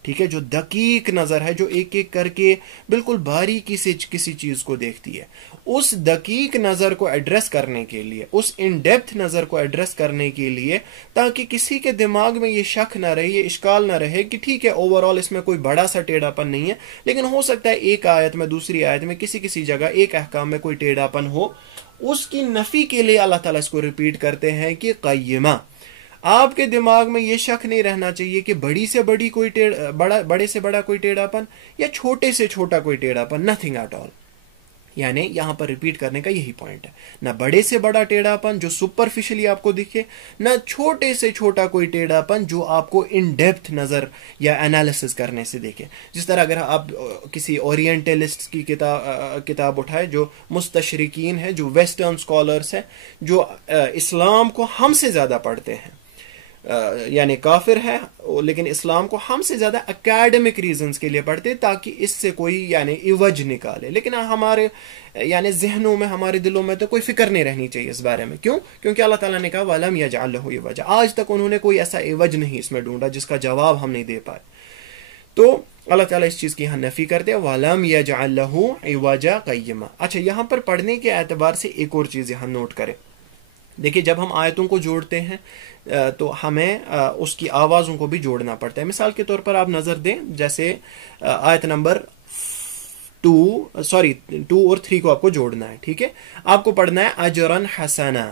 ٹھیک ہے، جو دقیق نظر ہے، جو ایک ایک کر کے بالکل باریکی سے کسی چیز کو دیکھتی ہے. اس دقیق نظر کو ایڈریس کرنے کے لیے، اس ان ڈیپتھ نظر کو ایڈریس کرنے کے لیے، تاکہ کسی کے دماغ میں یہ شک نہ رہے، یہ اشکال نہ رہے کہ ٹھیک ہے اوورآل اس میں کوئی بڑا سا ٹیڑھا پن نہیں ہے، لیکن ہو سکتا ہے ایک آیت میں، دوسری آیت میں، کسی جگہ ایک احکام میں کوئی ٹیڑھا پن ہو. اس کی نفی کے لیے اللہ تعالیٰ اس کو ریپیٹ کرتے ہیں کہ قیمہ. آپ کے دماغ میں یہ شک نہیں رہنا چاہیے کہ بڑی سے بڑی کوئی بڑے سے بڑا کوئی ٹیڑھا پن یا چھوٹے سے چھوٹا کوئی ٹیڑھا پن، نتھنگ ایٹ آل. یعنی یہاں پر ریپیٹ کرنے کا یہی پوائنٹ ہے، نہ بڑے سے بڑا ٹیڑھا پن جو سپرفیشلی آپ کو دکھے، نہ چھوٹے سے چھوٹا کوئی ٹیڑھا پن جو آپ کو ان ڈیپتھ نظر یا انالیسس کرنے سے دیکھے. جس طرح اگر آپ کسی اورینٹلسٹ کی کتاب اٹھائے، جو مستشرقین ہیں، جو ویسٹرن اسکالرس ہیں، جو اسلام کو ہم سے زیادہ پڑھتے ہیں، یعنی کافر ہے لیکن اسلام کو ہم سے زیادہ اکیڈمک ریزنز کے لیے پڑھتے تاکہ اس سے کوئی یعنی عوج نکالے، لیکن ہمارے یعنی ذہنوں میں، ہمارے دلوں میں تو کوئی فکر نہیں رہنی چاہیے اس بارے میں. کیوں؟ کیونکہ اللہ تعالیٰ نے کہا وَلَمْ يَجْعَلْ لَهُ عِوَجًا. آج تک انہوں نے کوئی ایسا عوج نہیں اس میں ڈھونڈا جس کا جواب ہم نہیں دے پائے. تو اللہ تعالیٰ اس چیز کی یہاں نفی کرتے ہیں وَلَمْ يَجْعَلْ لَهُ عِوَجًا قَيِّمًا. اچھا، یہاں پر پڑھنے کے اعتبار سے ایک اور چیز یہاں نوٹ کریں. دیکھیے جب ہم آیتوں کو جوڑتے ہیں تو ہمیں اس کی آوازوں کو بھی جوڑنا پڑتا ہے. مثال کے طور پر آپ نظر دیں، جیسے آیت نمبر 2 اور 3 کو آپ کو جوڑنا ہے، ٹھیک ہے. آپ کو پڑھنا ہے اجرن حسنا،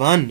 1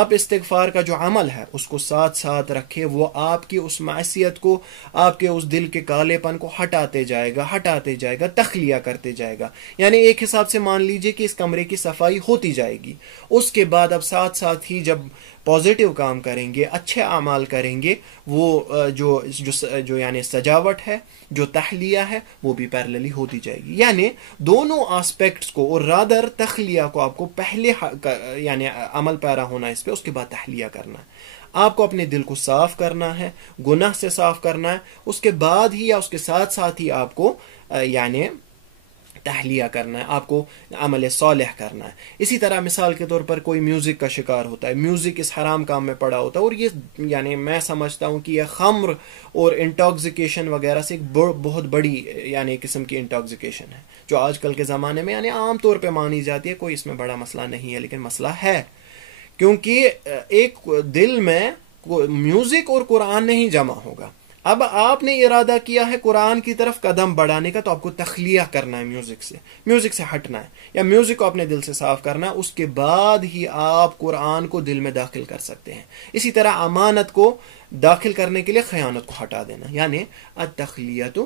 آپ استغفار کا جو عمل ہے اس کو ساتھ ساتھ رکھیں، وہ آپ کی اس معصیت کو، آپ کے اس دل کے کالے پن کو ہٹاتے جائے گا، تخلیہ کرتے جائے گا. یعنی ایک حساب سے مان لیجئے کہ اس کمرے کی صفائی ہوتی جائے گی، اس کے بعد اب ساتھ ساتھ ہی جب پازیٹیو کام کریں گے، اچھے اعمال کریں گے، وہ جو یعنی سجاوٹ ہے، جو تخلیہ ہے، وہ بھی پیرللی ہوتی جائے گی. یعنی دونوں آسپیکٹس کو، اور رادر تخلیہ کو آپ کو پہلے یعنی عمل پیرا ہونا ہے اس پہ، اس کے بعد تخلیہ کرنا ہے. آپ کو اپنے دل کو صاف کرنا ہے، گناہ سے صاف کرنا ہے، اس کے بعد ہی یا اس کے ساتھ ساتھ ہی آپ کو یعنی تحلیہ کرنا ہے، آپ کو عمل صالح کرنا ہے. اسی طرح مثال کے طور پر کوئی میوزک کا شکار ہوتا ہے، میوزک اس حرام کام میں پڑا ہوتا ہے، اور یہ یعنی میں سمجھتا ہوں کہ یہ خمر اور انٹاکسیکیشن وغیرہ سے ایک بہت بڑی یعنی قسم کی انٹاکسیکیشن ہے، جو آج کل کے زمانے میں یعنی عام طور پہ مانی جاتی ہے. کوئی اس میں بڑا مسئلہ نہیں ہے، لیکن مسئلہ ہے کیونکہ ایک دل میں میوزک اور قرآن نہیں جمع ہوگا. اب آپ نے ارادہ کیا ہے قرآن کی طرف قدم بڑھانے کا، تو آپ کو تخلیہ کرنا ہے، میوزک سے ہٹنا ہے، یا میوزک کو اپنے دل سے صاف کرنا ہے. اس کے بعد ہی آپ قرآن کو دل میں داخل کر سکتے ہیں. اسی طرح امانت کو داخل کرنے کے لیے خیانت کو ہٹا دینا، یعنی التخلیۃ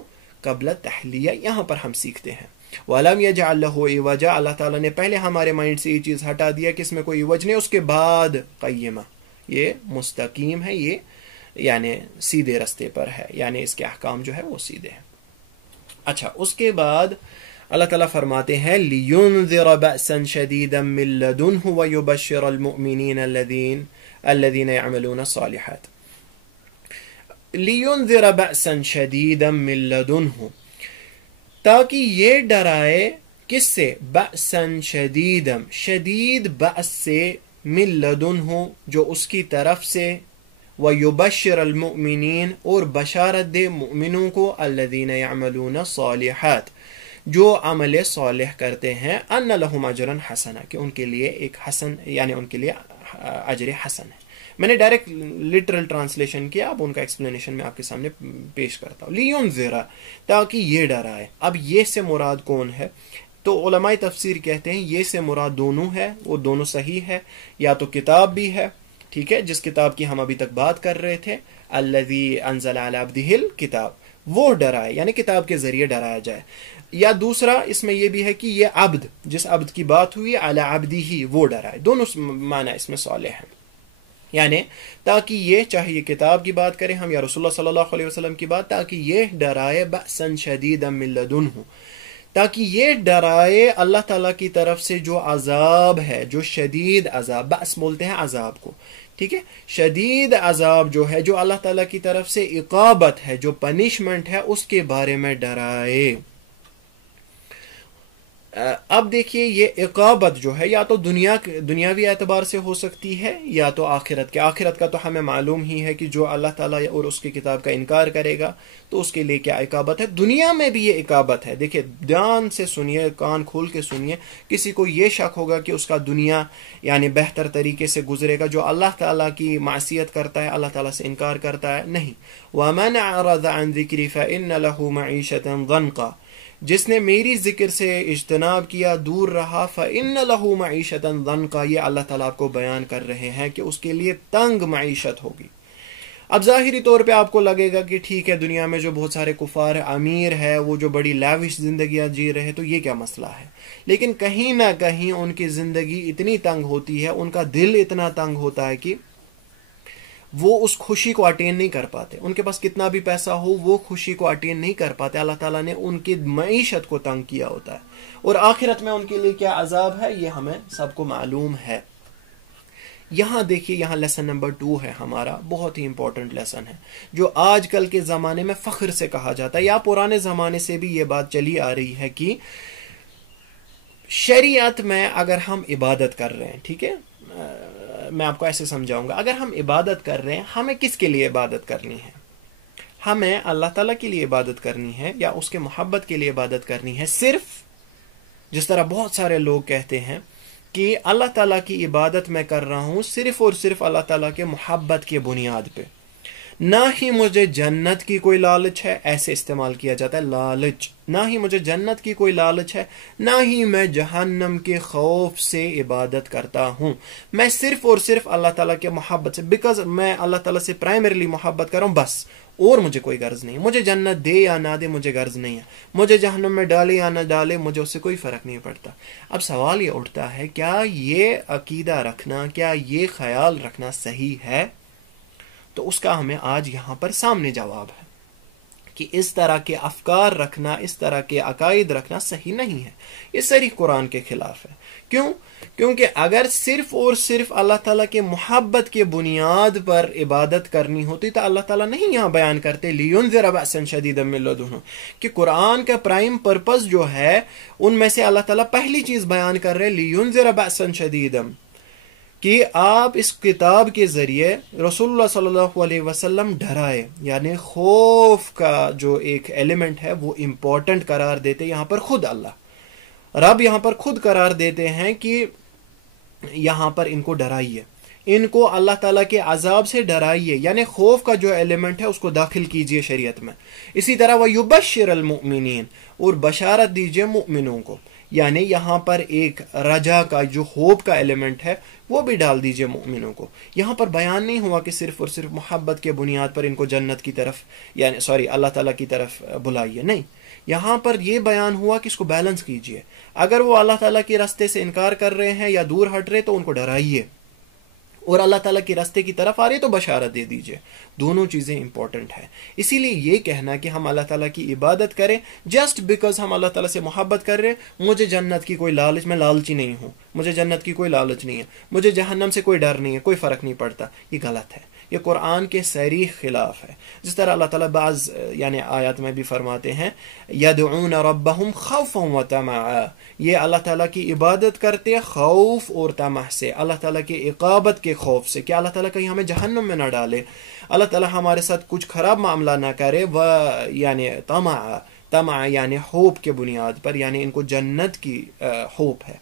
قبل التحلیہ یہاں پر ہم سیکھتے ہیں. وَلَمْ يَجْعَلْ لَهُ عِوَجًا، اللہ تعالیٰ نے پہلے ہمارے مائنڈ سے یہ چیز ہٹا دیا کہ اس میں کوئی عوج نہیں، اس کے بعد قیمہ، یہ مستقیم ہے، یہ یعنی سیدھے رستے پر ہے، یعنی اس کے احکام جو ہے وہ سیدھے ہیں. اچھا، اس کے بعد اللہ تعالیٰ فرماتے ہیں لِيُنذِرَ بَأْسًا شَدِيدًا مِّن لَّدُنْهُ وَيُبَشِّرَ الْمُؤْمِنِينَ الَّذِينَ يَعْمَلُونَ الصَّالِحَاتِ. لِيُنذِرَ بَأْسًا شَدِيدًا مِّن لَّدُنْهُ، تاکہ یہ ڈرائے کس سے؟ بَأْسًا شَدِيدًا، شدید بأس سے، مِّن لَّدُنْهُ جو اس کی طرف سے، وَيُبَشِّرَ الْمُؤْمِنِينَ اور بشارت دے مؤمنوں کو، الَّذِينَ يَعْمَلُونَ الصَّالِحَاتِ جو عمل صالح کرتے ہیں، أَنَّ لَهُمْ أَجْرًا حَسَنًا کہ ان کے لیے ایک حسن، یعنی ان کے لیے اجر حسن ہے. میں نے ڈائریکٹ لٹرل ٹرانسلیشن کیا، اب ان کا ایکسپلینیشن میں آپ کے سامنے پیش کرتا ہوں. لِيُنذِرَ تاکہ یہ ڈرائے. اب یہ سے مراد کون ہے؟ تو علماء تفسیر کہتے ہیں یہ سے مراد دونوں ہے، وہ دونوں صحیح ہے. یا تو کتاب بھی ہے، ٹھیک ہے، جس کتاب کی ہم ابھی تک بات کر رہے تھے، الذی انزل علی عبدہ الکتاب، وہ ڈرائے، یعنی کتاب کے ذریعے ڈرایا جائے. یا دوسرا اس میں یہ بھی ہے کہ یہ عبد، جس عبد کی بات ہوئی، علی عبدہ، وہ ڈرائے. دونوں معنی اس میں صالح ہیں، یعنی تاکہ یہ، چاہے یہ کتاب کی بات کریں ہم یا رسول اللہ صلی اللہ علیہ وسلم کی بات، تاکہ یہ ڈرائے بأسا شدیدا من لدنہ، تاکہ یہ ڈرائے اللہ تعالیٰ کی طرف سے جو عذاب ہے، جو شدید عذاب، بأس بولتے ہیں عذاب کو، ٹھیک ہے، شدید عذاب جو ہے، جو اللہ تعالیٰ کی طرف سے عقابت ہے، جو پنشمنٹ ہے، اس کے بارے میں ڈرائے. اب دیکھیے یہ عقابت جو ہے یا تو دنیاوی اعتبار سے ہو سکتی ہے، یا تو آخرت کا تو ہمیں معلوم ہی ہے کہ جو اللہ تعالیٰ اور اس کی کتاب کا انکار کرے گا تو اس کے لیے کیا عقابت ہے. دنیا میں بھی یہ عقابت ہے. دیکھیے دھیان سے سنیے، کان کھول کے سنیے. کسی کو یہ شک ہوگا کہ اس کا دنیا یعنی بہتر طریقے سے گزرے گا جو اللہ تعالیٰ کی معصیت کرتا ہے، اللہ تعالیٰ سے انکار کرتا ہے، نہیں. وَمَنْ أَعْرَضَ عَنْ ذِكْرِي فَإِنَّ لَهُ مَعِيشَةً ضَنْكًا، جس نے میری ذکر سے اجتناب کیا، دور رہا، فَإِنَّ لَهُ مَعِيشَةً ضَنْكًا، یہ اللہ تعالیٰ آپ کو بیان کر رہے ہیں کہ اس کے لیے تنگ معیشت ہوگی. اب ظاہری طور پہ آپ کو لگے گا کہ ٹھیک ہے، دنیا میں جو بہت سارے کفار امیر ہے، وہ جو بڑی لیوش زندگیاں جی رہے، تو یہ کیا مسئلہ ہے. لیکن کہیں نہ کہیں ان کی زندگی اتنی تنگ ہوتی ہے، ان کا دل اتنا تنگ ہوتا ہے کہ وہ اس خوشی کو اٹین نہیں کر پاتے. ان کے پاس کتنا بھی پیسہ ہو، وہ خوشی کو اٹین نہیں کر پاتے. اللہ تعالیٰ نے ان کی معیشت کو تنگ کیا ہوتا ہے. اور آخرت میں ان کے لیے کیا عذاب ہے، یہ ہمیں سب کو معلوم ہے. یہاں دیکھیے، یہاں لیسن نمبر 2 ہے ہمارا، بہت ہی امپورٹنٹ لیسن ہے، جو آج کل کے زمانے میں فخر سے کہا جاتا ہے، یا پرانے زمانے سے بھی یہ بات چلی آ رہی ہے کہ شریعت میں اگر ہم عبادت کر رہے ہیں، ٹھیک ہے، میں آپ کو ایسے سمجھاؤں گا، اگر ہم عبادت کر رہے ہیں، ہمیں کس کے لیے عبادت کرنی ہے؟ ہمیں اللہ تعالیٰ کے لیے عبادت کرنی ہے یا اس کے محبت کے لیے عبادت کرنی ہے؟ صرف جس طرح بہت سارے لوگ کہتے ہیں کہ اللہ تعالیٰ کی عبادت میں کر رہا ہوں صرف اور صرف اللہ تعالیٰ کے محبت کی بنیاد پہ. نہ ہی مجھے جنت کی کوئی لالچ ہے، ایسے استعمال کیا جاتا ہے لالچ، نہ ہی مجھے جنت کی کوئی لالچ ہے، نہ ہی میں جہنم کے خوف سے عبادت کرتا ہوں، میں صرف اور صرف اللہ تعالیٰ کے محبت سے، بیکاز میں اللہ تعالیٰ سے پرائمریلی محبت کر رہا ہوں بس، اور مجھے کوئی غرض نہیں، مجھے جنت دے یا نہ دے مجھے غرض نہیں ہے، مجھے جہنم میں ڈالے یا نہ ڈالے مجھے اس سے کوئی فرق نہیں پڑتا۔ اب سوال یہ اٹھتا ہے کیا یہ عقیدہ رکھنا، کیا یہ خیال رکھنا صحیح ہے؟ تو اس کا ہمیں آج یہاں پر سامنے جواب ہے کہ اس طرح کے افکار رکھنا، اس طرح کے عقائد رکھنا صحیح نہیں ہے، یہ صریح قرآن کے خلاف ہے۔ کیوں؟ کیونکہ اگر صرف اور صرف اللہ تعالیٰ کے محبت کے بنیاد پر عبادت کرنی ہوتی تو اللہ تعالیٰ نہیں یہاں بیان کرتے لِيُنذِرَ بَأْسًا شَدِيدًا مِّن لَدُنْهُ، کہ قرآن کا پرائم پرپز جو ہے ان میں سے اللہ تعالیٰ پہلی چیز بیان کر رہے لِيُنذِرَ بَأْسًا شَدِيدًا، کہ آپ اس کتاب کے ذریعے رسول اللہ صلی اللہ علیہ وسلم ڈرائے، یعنی خوف کا جو ایک ایلیمنٹ ہے وہ امپورٹنٹ قرار دیتے یہاں پر خود اللہ رب یہاں پر خود قرار دیتے ہیں کہ یہاں پر ان کو ڈرائیے، ان کو اللہ تعالیٰ کے عذاب سے ڈرائیے، یعنی خوف کا جو ایلیمنٹ ہے اس کو داخل کیجئے شریعت میں۔ اسی طرح وَيُبَشِّرَ الْمُؤْمِنِينَ، اور بشارت دیجئے مؤمنوں کو، یعنی یہاں پر ایک رجا کا جو ہوپ کا ایلیمنٹ ہے وہ بھی ڈال دیجئے مؤمنوں کو۔ یہاں پر بیان نہیں ہوا کہ صرف اور صرف محبت کے بنیاد پر ان کو جنت کی طرف یعنی اللہ تعالیٰ کی طرف بلائیے، نہیں، یہاں پر یہ بیان ہوا کہ اس کو بیلنس کیجئے، اگر وہ اللہ تعالیٰ کے راستے سے انکار کر رہے ہیں یا دور ہٹ رہے تو ان کو ڈرائیے، اور اللہ تعالیٰ کے راستے کی طرف آ رہے تو بشارت دے دیجئے، دونوں چیزیں امپورٹنٹ ہیں۔ اسی لیے یہ کہنا کہ ہم اللہ تعالیٰ کی عبادت کریں جسٹ بیکاز ہم اللہ تعالیٰ سے محبت کر رہے ہیں، مجھے جنت کی کوئی لالچ، میں لالچی نہیں ہوں، مجھے جنت کی کوئی لالچ نہیں ہے، مجھے جہنم سے کوئی ڈر نہیں ہے، کوئی فرق نہیں پڑتا، یہ غلط ہے، یہ قرآن کے صریح خلاف ہے۔ جس طرح اللہ تعالیٰ بعض یعنی آیات میں بھی فرماتے ہیں یدعون ربهم خوفا وطمعا، یہ اللہ تعالیٰ کی عبادت کرتے ہیں خوف اور طمع سے، اللہ تعالیٰ کی عقابت کے خوف سے کہ اللہ تعالیٰ کہیں ہمیں جہنم میں نہ ڈالے، اللہ تعالیٰ ہمارے ساتھ کچھ خراب معاملہ نہ کرے، یعنی طمع یعنی ہوپ کے بنیاد پر، یعنی ان کو جنت کی ہوپ ہے،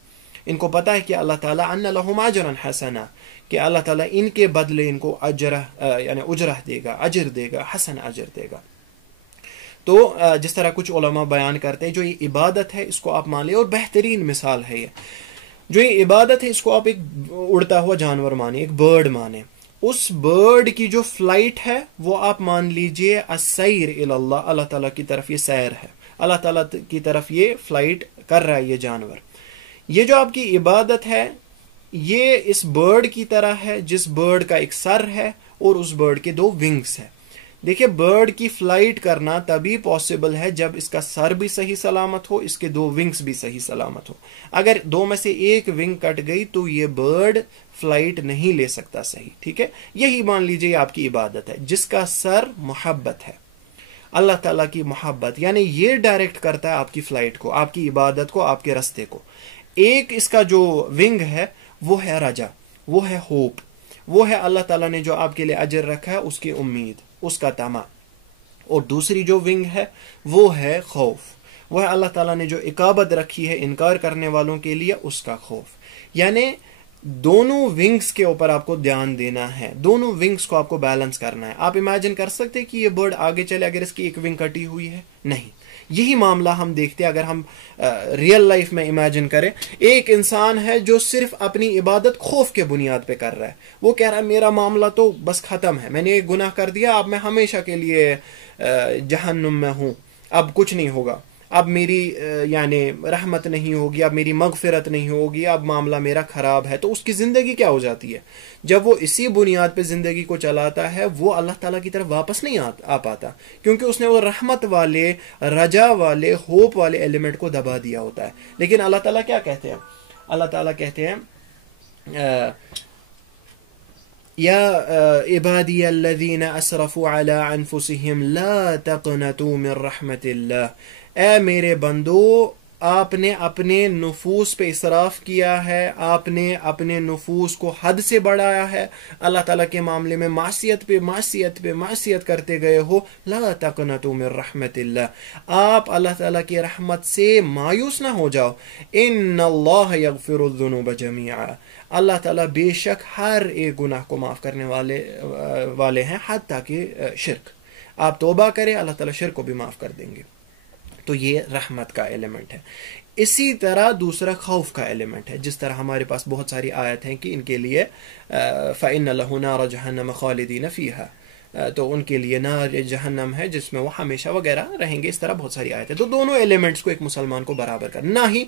ان کو پتہ ہے کہ اللہ تعالیٰ ان لہم اجرا حسنا، کہ اللہ تعالیٰ ان کے بدلے ان کو یعنی اجرہ دے گا، اجر دے گا، حسن اجر دے گا۔ تو جس طرح کچھ علماء بیان کرتے ہیں جو یہ عبادت ہے اس کو آپ مان لیں، اور بہترین مثال ہے یہ جو یہ عبادت ہے اس کو آپ ایک اڑتا ہوا جانور مانیں، ایک برڈ مانیں، اس برڈ کی جو فلائٹ ہے وہ آپ مان لیجئے السیر الی اللہ، اللہ تعالیٰ کی طرف یہ سیر ہے، اللہ تعالیٰ کی طرف یہ فلائٹ کر رہا ہے یہ جانور۔ یہ جو آپ کی عبادت ہے یہ اس برڈ کی طرح ہے جس برڈ کا ایک سر ہے اور اس برڈ کے دو ونگز ہیں۔ دیکھیں برڈ کی فلائٹ کرنا تبھی پاسبل ہے جب اس کا سر بھی صحیح سلامت ہو، اس کے دو ونگز بھی صحیح سلامت ہو، اگر دو میں سے ایک ونگ کٹ گئی تو یہ برڈ فلائٹ نہیں لے سکتا صحیح، ٹھیک ہے؟ یہی مان لیجئے یہ آپ کی عبادت ہے جس کا سر محبت ہے، اللہ تعالیٰ کی محبت، یعنی یہ ڈائریکٹ کرتا ہے آپ کی فلائٹ کو، آپ کی عبادت کو، آپ کے راستے کو۔ ایک اس کا جو ونگ ہے وہ ہے رجا، وہ ہے ہوپ، وہ ہے اللہ تعالیٰ نے جو آپ کے لیے اجر رکھا ہے اس کی امید، اس کا طمع، اور دوسری جو ونگ ہے وہ ہے خوف، وہ ہے اللہ تعالیٰ نے جو عقابت رکھی ہے انکار کرنے والوں کے لیے اس کا خوف۔ یعنی دونوں ونگز کے اوپر آپ کو دھیان دینا ہے، دونوں ونگز کو آپ کو بیلنس کرنا ہے۔ آپ امیجن کر سکتے کہ یہ برڈ آگے چلے اگر اس کی ایک ونگ کٹی ہوئی ہے؟ نہیں۔ یہی معاملہ ہم دیکھتے ہیں اگر ہم ریئل لائف میں امیجن کریں، ایک انسان ہے جو صرف اپنی عبادت خوف کے بنیاد پہ کر رہا ہے، وہ کہہ رہا ہے میرا معاملہ تو بس ختم ہے، میں نے ایک گناہ کر دیا، اب میں ہمیشہ کے لیے جہنم میں ہوں، اب کچھ نہیں ہوگا، اب میری یعنی رحمت نہیں ہوگی، اب میری مغفرت نہیں ہوگی، اب معاملہ میرا خراب ہے۔ تو اس کی زندگی کیا ہو جاتی ہے؟ جب وہ اسی بنیاد پہ زندگی کو چلاتا ہے وہ اللہ تعالیٰ کی طرف واپس نہیں آ پاتا، کیونکہ اس نے وہ رحمت والے، رجا والے، ہوپ والے ایلیمنٹ کو دبا دیا ہوتا ہے۔ لیکن اللہ تعالیٰ کیا کہتے ہیں؟ اللہ تعالیٰ کہتے ہیں یا عبادی الذین اسرفوا علی انفسہم لا تقنطوا من رحمت اللہ، اے میرے بندو آپ نے اپنے نفوس پہ اسراف کیا ہے، آپ نے اپنے نفوس کو حد سے بڑھایا ہے، اللہ تعالیٰ کے معاملے میں معصیت پہ معصیت پہ معصیت کرتے گئے ہو، لا تقنطوا من رحمت اللہ، آپ اللہ تعالیٰ کی رحمت سے مایوس نہ ہو جاؤ، ان اللہ یغفر الذنوب جميعا، اللہ تعالیٰ بے شک ہر ایک گناہ کو معاف کرنے والے ہیں، حتیٰ کہ شرک، آپ توبہ کریں اللہ تعالیٰ شرک کو بھی معاف کر دیں گے۔ تو یہ رحمت کا ایلیمنٹ ہے۔ اسی طرح دوسرا خوف کا ایلیمنٹ ہے، جس طرح ہمارے پاس بہت ساری آیت ہیں کہ ان کے لیے فَإِنَّ لَهُ نَارَ جَهَنَّمَ خَالِدِينَ فِيهَا، تو ان کے لیے نار جہنم ہے جس میں وہ ہمیشہ وغیرہ رہیں گے، اس طرح بہت ساری آیت ہے۔ تو دونوں ایلیمنٹس کو ایک مسلمان کو برابر کرنا، نہ ہی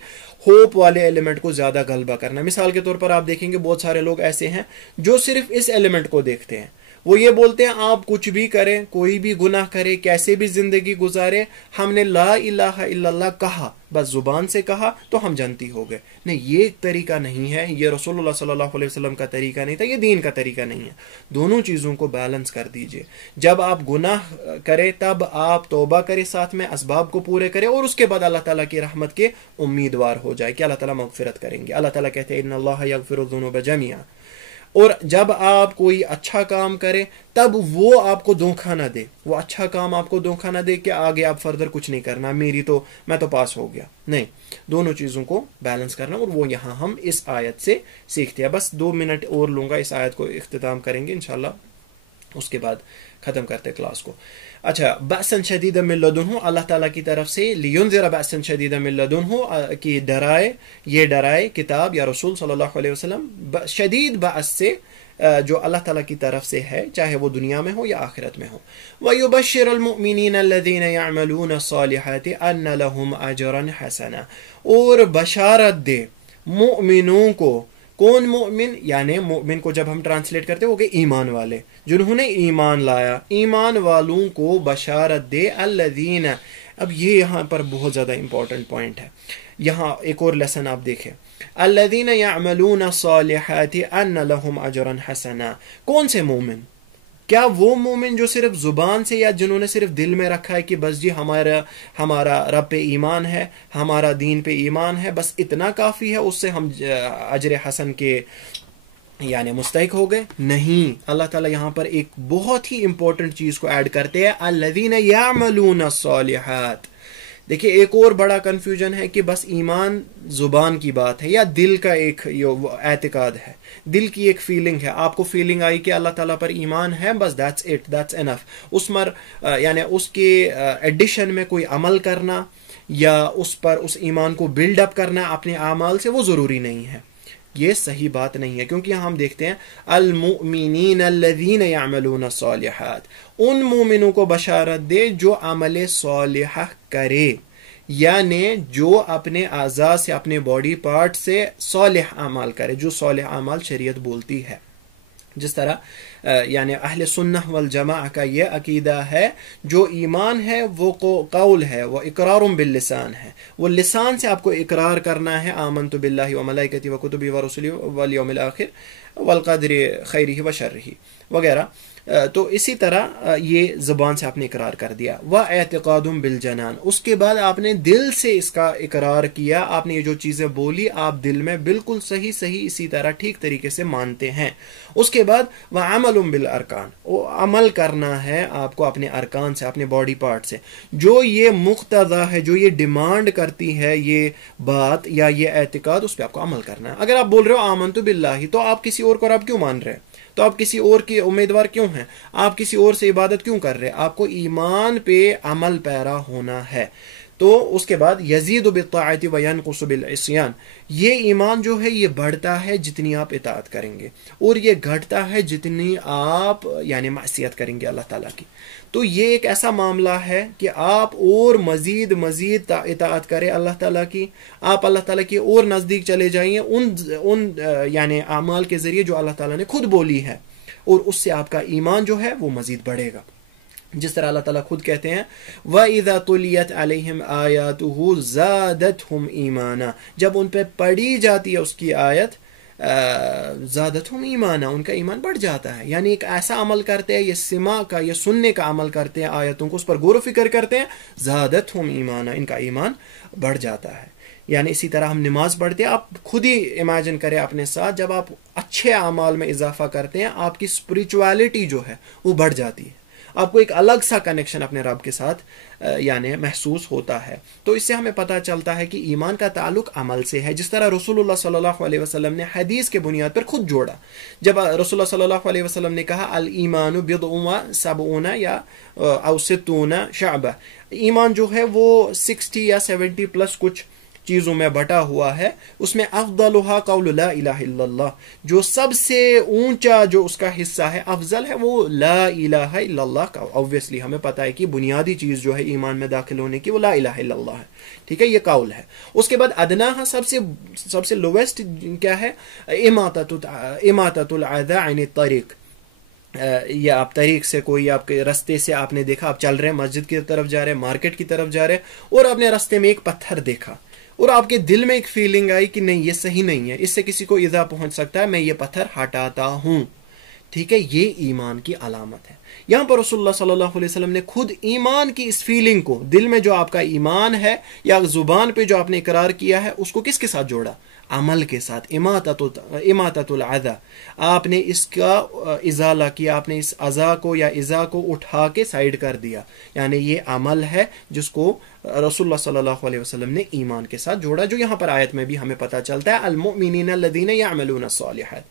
ہوپ والے ایلیمنٹ کو زیادہ غلبہ کرنا۔ مثال کے طور پر آپ دیکھیں گے بہت سارے لوگ ایسے ہیں جو صرف اس ایلیمنٹ کو دیکھتے ہیں، وہ یہ بولتے ہیں آپ کچھ بھی کریں، کوئی بھی گناہ کرے، کیسے بھی زندگی گزارے، ہم نے لا الہ الا اللہ کہا، بس زبان سے کہا تو ہم جنتی ہو گئے۔ نہیں، یہ طریقہ نہیں ہے، یہ رسول اللہ صلی اللہ علیہ وسلم کا طریقہ نہیں تھا، یہ دین کا طریقہ نہیں ہے۔ دونوں چیزوں کو بیلنس کر دیجئے، جب آپ گناہ کرے تب آپ توبہ کرے، ساتھ میں اسباب کو پورے کرے، اور اس کے بعد اللہ تعالیٰ کی رحمت کے امیدوار ہو جائے کہ اللہ تعالیٰ مغفرت کریں گے۔ اللہ تعالیٰ کہتے ہیں ان اللہ یغفر الذنوب جميعا۔ اور جب آپ کوئی اچھا کام کریں تب وہ آپ کو دھوکہ نہ دے، وہ اچھا کام آپ کو دھوکہ نہ دے کہ آگے آپ فردر کچھ نہیں کرنا، میں تو پاس ہو گیا، نہیں، دونوں چیزوں کو بیلنس کرنا، اور وہ یہاں ہم اس آیت سے سیکھتے ہیں۔ بس 2 منٹ اور لوں گا، اس آیت کو اختتام کریں گے انشاءاللہ، اس کے بعد ختم کرتے کلاس کو۔ اچھا، بأسا شدیدا من لدنہ، اللہ تعالیٰ کی طرف سے، لینذر بأسا شدیدا من لدنہ، کہ ڈرائے، یہ ڈرائے کتاب یا رسول صلی اللہ علیہ وسلم شدید بأس سے، جو اللہ تعالیٰ کی طرف سے ہے، چاہے وہ دنیا میں ہو یا آخرت میں ہو۔ وَيُبَشِّرَ الْمُؤْمِنِينَ الَّذِينَ يَعْمَلُونَ الصَّالِحَاتِ أَنَّ لَهُمْ أَجْرًا حَسَنًا، اور بشارت دے مؤمنوں کو۔ کون مؤمن؟ یعنی مؤمن کو جب ہم ٹرانسلیٹ کرتے ہیں وہ کہ ایمان والے، جنہوں نے ایمان لایا، ایمان والوں کو بشارت دے۔ الذین، اب یہ یہاں پر بہت زیادہ امپورٹنٹ پوائنٹ ہے، یہاں ایک اور لیسن آپ دیکھیں، الذین یعملون الصالحات ان لہم اجرا حسنا۔ کون سے مومن؟ کیا وہ مومن جو صرف زبان سے، یا جنہوں نے صرف دل میں رکھا ہے کہ بس جی ہمارا رب پہ ایمان ہے، ہمارا دین پہ ایمان ہے، بس اتنا کافی ہے، اس سے ہم اجر حسن کے یعنی مستحق ہو گئے؟ نہیں، اللہ تعالیٰ یہاں پر ایک بہت ہی امپورٹنٹ چیز کو ایڈ کرتے ہیں، الذین یعملون الصالحات۔ دیکھیں، ایک اور بڑا کنفیوژن ہے کہ بس ایمان زبان کی بات ہے یا دل کا ایک اعتقاد ہے، دل کی ایک فیلنگ ہے، آپ کو فیلنگ آئی کہ اللہ تعالیٰ پر ایمان ہے، بس دیٹس اٹ، دیٹس انف۔ یعنی اس کے ایڈیشن میں کوئی عمل کرنا یا اس ایمان کو بلڈ اپ کرنا اپنے اعمال سے، وہ ضروری نہیں ہے۔ یہ صحیح بات نہیں ہے، کیونکہ یہاں ہم دیکھتے ہیں المؤمنین الذین یعملون الصالحات، ان مومنوں کو بشارت دے جو عمل صالحہ کرے، یعنی جو اپنے اعضاء سے، اپنے باڈی پارٹ سے صالح اعمال کرے، جو صالح اعمال شریعت بولتی ہے۔ جس طرح یعنی اہل سنہ والجماعہ کا یہ عقیدہ ہے، جو ایمان ہے وہ قول ہے، وہ اقرار باللسان ہے، وہ لسان سے آپ کو اقرار کرنا ہے، آمنت باللہ وملائکتہ وکتبہ ورسلہ والیوم الآخر والقدر خیرہ وشرہ وغیرہ۔ تو اسی طرح یہ زبان سے آپ نے اقرار کر دیا۔ وَاعْتِقَادٌ بِالْجَنَانِ، اس کے بعد آپ نے دل سے اس کا اقرار کیا، آپ نے یہ جو چیزیں بولی آپ دل میں بالکل صحیح اسی طرح ٹھیک طریقے سے مانتے ہیں۔ اس کے بعد وَعَمَلٌ بِالْأَرْكَانِ، وہ عمل کرنا ہے آپ کو اپنے ارکان سے، اپنے باڈی پارٹ سے، جو یہ مقتضی ہے، جو یہ ڈیمانڈ کرتی ہے یہ بات یا یہ اعتقاد، اس پہ آپ کو عمل کرنا ہے۔ اگر آپ بول رہے ہو آمنت باللہ، تو آپ کسی اور کو رب کیوں مان رہے ہیں؟ تو آپ کسی اور کے امیدوار کیوں ہیں؟ آپ کسی اور سے عبادت کیوں کر رہے ہیں؟ آپ کو ایمان پہ عمل پیرا ہونا ہے۔ تو اس کے بعد یزید بالطاعت وینقص بالعصیان، یہ ایمان جو ہے یہ بڑھتا ہے جتنی آپ اطاعت کریں گے، اور یہ گھٹتا ہے جتنی آپ یعنی معصیت کریں گے اللہ تعالیٰ کی۔ تو یہ ایک ایسا معاملہ ہے کہ آپ اور مزید اطاعت کریں اللہ تعالیٰ کی، آپ اللہ تعالیٰ کی اور نزدیک چلے جائیں ان یعنی اعمال کے ذریعے جو اللہ تعالیٰ نے خود بولی ہے، اور اس سے آپ کا ایمان جو ہے وہ مزید بڑھے گا۔ جس طرح اللہ تعالیٰ خود کہتے ہیں وَإِذَا تُلِيَتْ عَلَيْهِمْ آيَاتُهُ زَادَتْهُمْ إِيمَانًا، جب ان پہ پڑھی جاتی ہے اس کی آیت، زادتہم ایمانا، ان کا ایمان بڑھ جاتا ہے۔ یعنی ایک ایسا عمل کرتے ہیں، یہ سماع کا، یہ سننے کا عمل کرتے ہیں، آیتوں کو اس پر غور و فکر کرتے ہیں، زادتہم ایمانا، ان کا ایمان بڑھ جاتا ہے۔ یعنی اسی طرح ہم نماز پڑھتے ہیں, آپ خود ہی امیجن کریں اپنے ساتھ, جب آپ اچھے اعمال میں اضافہ کرتے ہیں آپ کی اسپریچولیٹی جو ہے وہ بڑھ جاتی ہے, آپ کو ایک الگ سا کنیکشن اپنے رب کے ساتھ یعنی محسوس ہوتا ہے. تو اس سے ہمیں پتہ چلتا ہے کہ ایمان کا تعلق عمل سے ہے, جس طرح رسول اللہ صلی اللہ علیہ وسلم نے حدیث کے بنیاد پر خود جوڑا. جب رسول اللہ صلی اللہ علیہ وسلم نے کہا الایمان بضع و سبعون یا او 60 شعبہ, ایمان جو ہے وہ 60 یا 70 پلس کچھ چیزوں میں بٹا ہوا ہے, اس میں افضلها قول لا الہ الا اللہ, جو سب سے اونچا جو اس کا حصہ ہے افضل ہے وہ لا الہ الا اللہ کا. obviously ہمیں پتہ ہے کہ بنیادی چیز جو ہے ایمان میں داخل ہونے کی وہ لا الہ الا اللہ ہے, ٹھیک ہے, یہ قول ہے. اس کے بعد ادناها سب سے لویسٹ کیا ہے, اماطۃ الاذى عن الطریق, یا آپ طریق سے کوئی آپ کے رستے سے آپ نے دیکھا, آپ چل رہے ہیں مسجد کی طرف جا رہے ہیں, مارکیٹ کی طرف جا رہے ہیں, اور آپ نے رستے میں ایک پتھر دیکھا اور آپ کے دل میں ایک فیلنگ آئی کہ نہیں یہ صحیح نہیں ہے, اس سے کسی کو ایذا پہنچ سکتا ہے, میں یہ پتھر ہٹاتا ہوں, ٹھیک ہے, یہ ایمان کی علامت ہے. یہاں پر رسول اللہ صلی اللہ علیہ وسلم نے خود ایمان کی اس فیلنگ کو, دل میں جو آپ کا ایمان ہے یا زبان پہ جو آپ نے اقرار کیا ہے, اس کو کس کے ساتھ جوڑا, عمل کے ساتھ. اماطۃ الاذى, آپ نے اس کا ازالہ کیا, آپ نے اس اذا کو یا ایذا کو اٹھا کے سائڈ کر دیا, یعنی یہ عمل ہے جس کو رسول اللہ صلی اللہ علیہ وسلم نے ایمان کے ساتھ جوڑا, جو یہاں پر آیت میں بھی ہمیں پتہ چلتا ہے المؤمنین الذین یعملون الصالحات,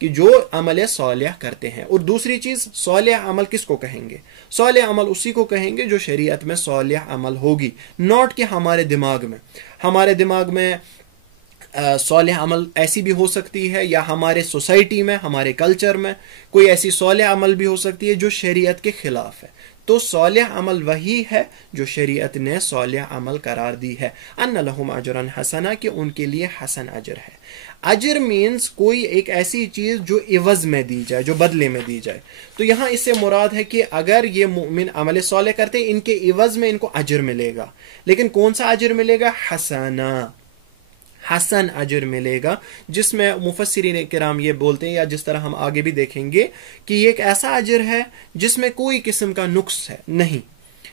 کہ جو عمل صالح کرتے ہیں. اور دوسری چیز, صالح عمل کس کو کہیں گے, صالح عمل اسی کو کہیں گے جو شریعت میں صالح عمل ہوگی, ناٹ کہ ہمارے دماغ میں صالح عمل ایسی بھی ہو سکتی ہے, یا ہمارے سوسائٹی میں, ہمارے کلچر میں کوئی ایسی صالح عمل بھی ہو سکتی ہے جو شریعت کے خلاف ہے. تو صالح عمل وہی ہے جو شریعت نے صالح عمل قرار دی ہے. ان لہم اجرا حسنا, کہ ان کے لیے حسن اجر ہے. اجر مینز کوئی ایک ایسی چیز جو عوض میں دی جائے, جو بدلے میں دی جائے. تو یہاں اس سے مراد ہے کہ اگر یہ مومن عمل صالح کرتے ہیں, ان کے عوض میں ان کو اجر ملے گا, لیکن کون سا اجر ملے گا, حسن اجر ملے گا, جس میں مفسرین کرام یہ بولتے ہیں, یا جس طرح ہم آگے بھی دیکھیں گے, کہ یہ ایک ایسا اجر ہے جس میں کوئی قسم کا نقص ہے نہیں,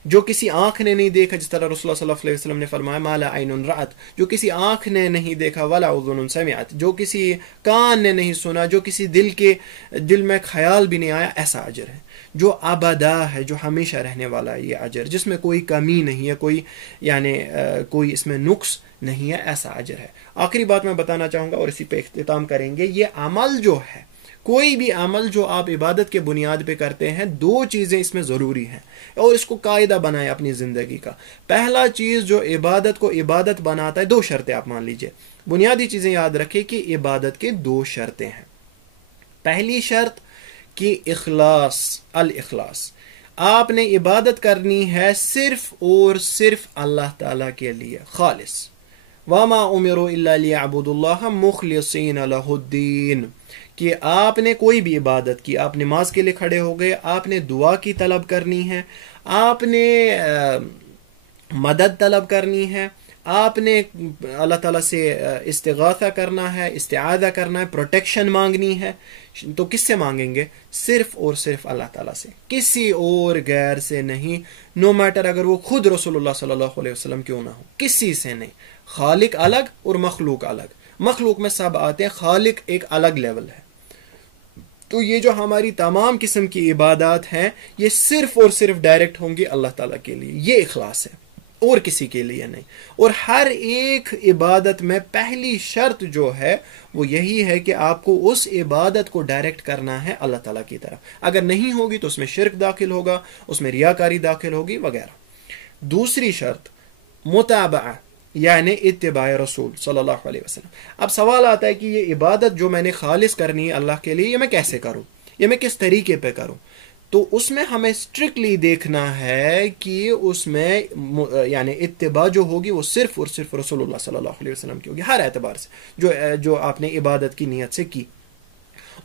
جو کسی آنکھ نے نہیں دیکھا, جس طرح رسول اللہ صلی اللہ علیہ وسلم نے فرمایا ما لا عین رأت, جو کسی آنکھ نے نہیں دیکھا, ولا اذن سمعت, جو کسی کان نے نہیں سنا, جو کسی دل میں خیال بھی نہیں آیا, ایسا اجر ہے جو ابدا ہے, جو ہمیشہ رہنے والا ہے. یہ اجر جس میں کوئی کمی نہیں ہے, کوئی اس میں نقص نہیں ہے, ایسا اجر ہے. آخری بات میں بتانا چاہوں گا اور اسی پہ اختتام کریں گے. یہ عمل جو ہے, کوئی بھی عمل جو آپ عبادت کے بنیاد پہ کرتے ہیں, دو چیزیں اس میں ضروری ہیں, اور اس کو قاعدہ بنائیں اپنی زندگی کا. پہلا چیز جو عبادت کو عبادت بناتا ہے, دو شرطیں آپ مان لیجئے, بنیادی چیزیں یاد رکھیں کہ عبادت کے دو شرطیں ہیں. پہلی شرط کہ الاخلاص, آپ نے عبادت کرنی ہے صرف اور صرف اللہ تعالیٰ کے لیے, خالص. وَمَا أُمِرُوا إِلَّا لِيَعْبُدُوا اللَّهَ مُخْلِصِينَ لَهُ الدِّينَ, کہ آپ نے کوئی بھی عبادت کی, آپ نماز کے لیے کھڑے ہو گئے, آپ نے دعا کی طلب کرنی ہے, آپ نے مدد طلب کرنی ہے, آپ نے اللہ تعالیٰ سے استغاثہ کرنا ہے, استعاذہ کرنا ہے, پروٹیکشن مانگنی ہے, تو کس سے مانگیں گے, صرف اور صرف اللہ تعالیٰ سے, کسی اور غیر سے نہیں. نو میٹر اگر وہ خود رسول اللہ صلی اللہ علیہ وسلم کیوں نہ ہو, کسی سے نہیں. خالق الگ اور مخلوق الگ, مخلوق میں سب آتے ہیں, خالق ایک الگ لیول ہے. تو یہ جو ہماری تمام قسم کی عبادات ہیں, یہ صرف اور صرف ڈائریکٹ ہوں گی اللہ تعالیٰ کے لیے, یہ اخلاص ہے, اور کسی کے لیے نہیں. اور ہر ایک عبادت میں پہلی شرط جو ہے وہ یہی ہے کہ آپ کو اس عبادت کو ڈائریکٹ کرنا ہے اللہ تعالیٰ کی طرف. اگر نہیں ہوگی تو اس میں شرک داخل ہوگا, اس میں ریاکاری داخل ہوگی وغیرہ. دوسری شرط متابعہ, یعنی اتباع رسول صلی اللہ علیہ وسلم. اب سوال آتا ہے کہ یہ عبادت جو میں نے خالص کرنی ہے اللہ کے لیے, یہ میں کیسے کروں, یہ میں کس طریقے پہ کروں. تو اس میں ہمیں اسٹرکٹلی دیکھنا ہے کہ اس میں یعنی اتباع جو ہوگی وہ صرف اور صرف رسول اللہ صلی اللہ علیہ وسلم کی ہوگی, ہر اعتبار سے, جو آپ نے عبادت کی نیت سے کی,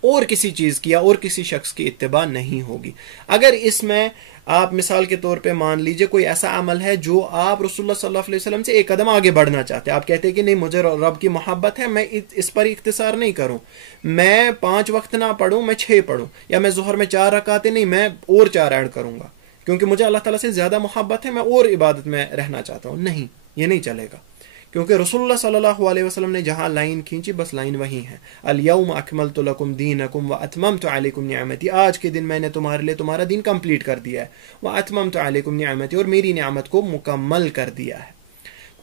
اور کسی چیز کی یا اور کسی شخص کی اتباع نہیں ہوگی. اگر اس میں آپ مثال کے طور پہ مان لیجئے کوئی ایسا عمل ہے جو آپ رسول اللہ صلی اللہ علیہ وسلم سے ایک قدم آگے بڑھنا چاہتے ہیں, آپ کہتے ہیں کہ نہیں مجھے رب کی محبت ہے, میں اس پر اختصار نہیں کروں, میں 5 وقت نہ پڑھوں, میں 6 پڑھوں, یا میں ظہر میں 4 رکعتیں نہیں, میں اور 4 ایڈ کروں گا, کیونکہ مجھے اللہ تعالیٰ سے زیادہ محبت ہے, میں اور عبادت میں رہنا چاہتا ہوں. نہیں, یہ نہیں چلے گا, کیونکہ رسول اللہ صلی اللہ علیہ وسلم نے جہاں لائن کھینچی بس لائن وہی ہے، الیوم اکملت لکم دینکم واتممت علیکم نعمتی، آج کے دن میں نے تمہارے لیے تمہارا دین کمپلیٹ کر دیا ہے، واتممت علیکم نعمتی، اور میری نعمت کو مکمل کر دیا ہے۔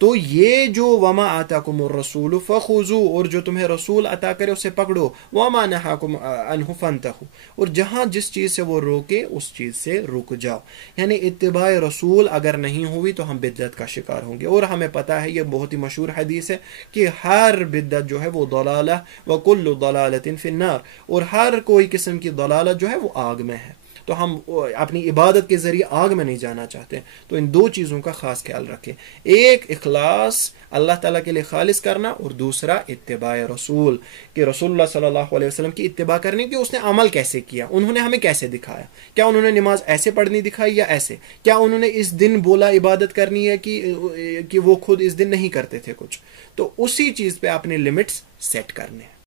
تو یہ جو وما آتاکم الرسول فخذوا، اور جو تمہیں رسول عطا کرے اسے پکڑو، وما نہاکم عنہ فانتہوا، اور جہاں جس چیز سے وہ روکے اس چیز سے رک جاؤ۔ یعنی اتباع رسول اگر نہیں ہوئی تو ہم بدعت کا شکار ہوں گے، اور ہمیں پتہ ہے یہ بہت ہی مشہور حدیث ہے کہ ہر بدعت جو ہے وہ ضلالہ وکل ضلالۃ فی النار، اور ہر کوئی قسم کی ضلالت جو ہے وہ آگ میں ہے۔ تو ہم اپنی عبادت کے ذریعے آگ میں نہیں جانا چاہتے، تو ان دو چیزوں کا خاص خیال رکھیں، ایک اخلاص اللہ تعالیٰ کے لیے خالص کرنا، اور دوسرا اتباع رسول، کہ رسول اللہ صلی اللہ علیہ وسلم کی اتباع کرنے کی اس نے عمل کیسے کیا، انہوں نے ہمیں کیسے دکھایا، کیا انہوں نے نماز ایسے پڑھنی دکھائی یا ایسے، کیا انہوں نے اس دن بولا عبادت کرنی ہے کہ وہ خود اس دن نہیں کرتے تھے کچھ، تو اسی چیز پہ اپنے لمٹس سیٹ کرنے ہیں۔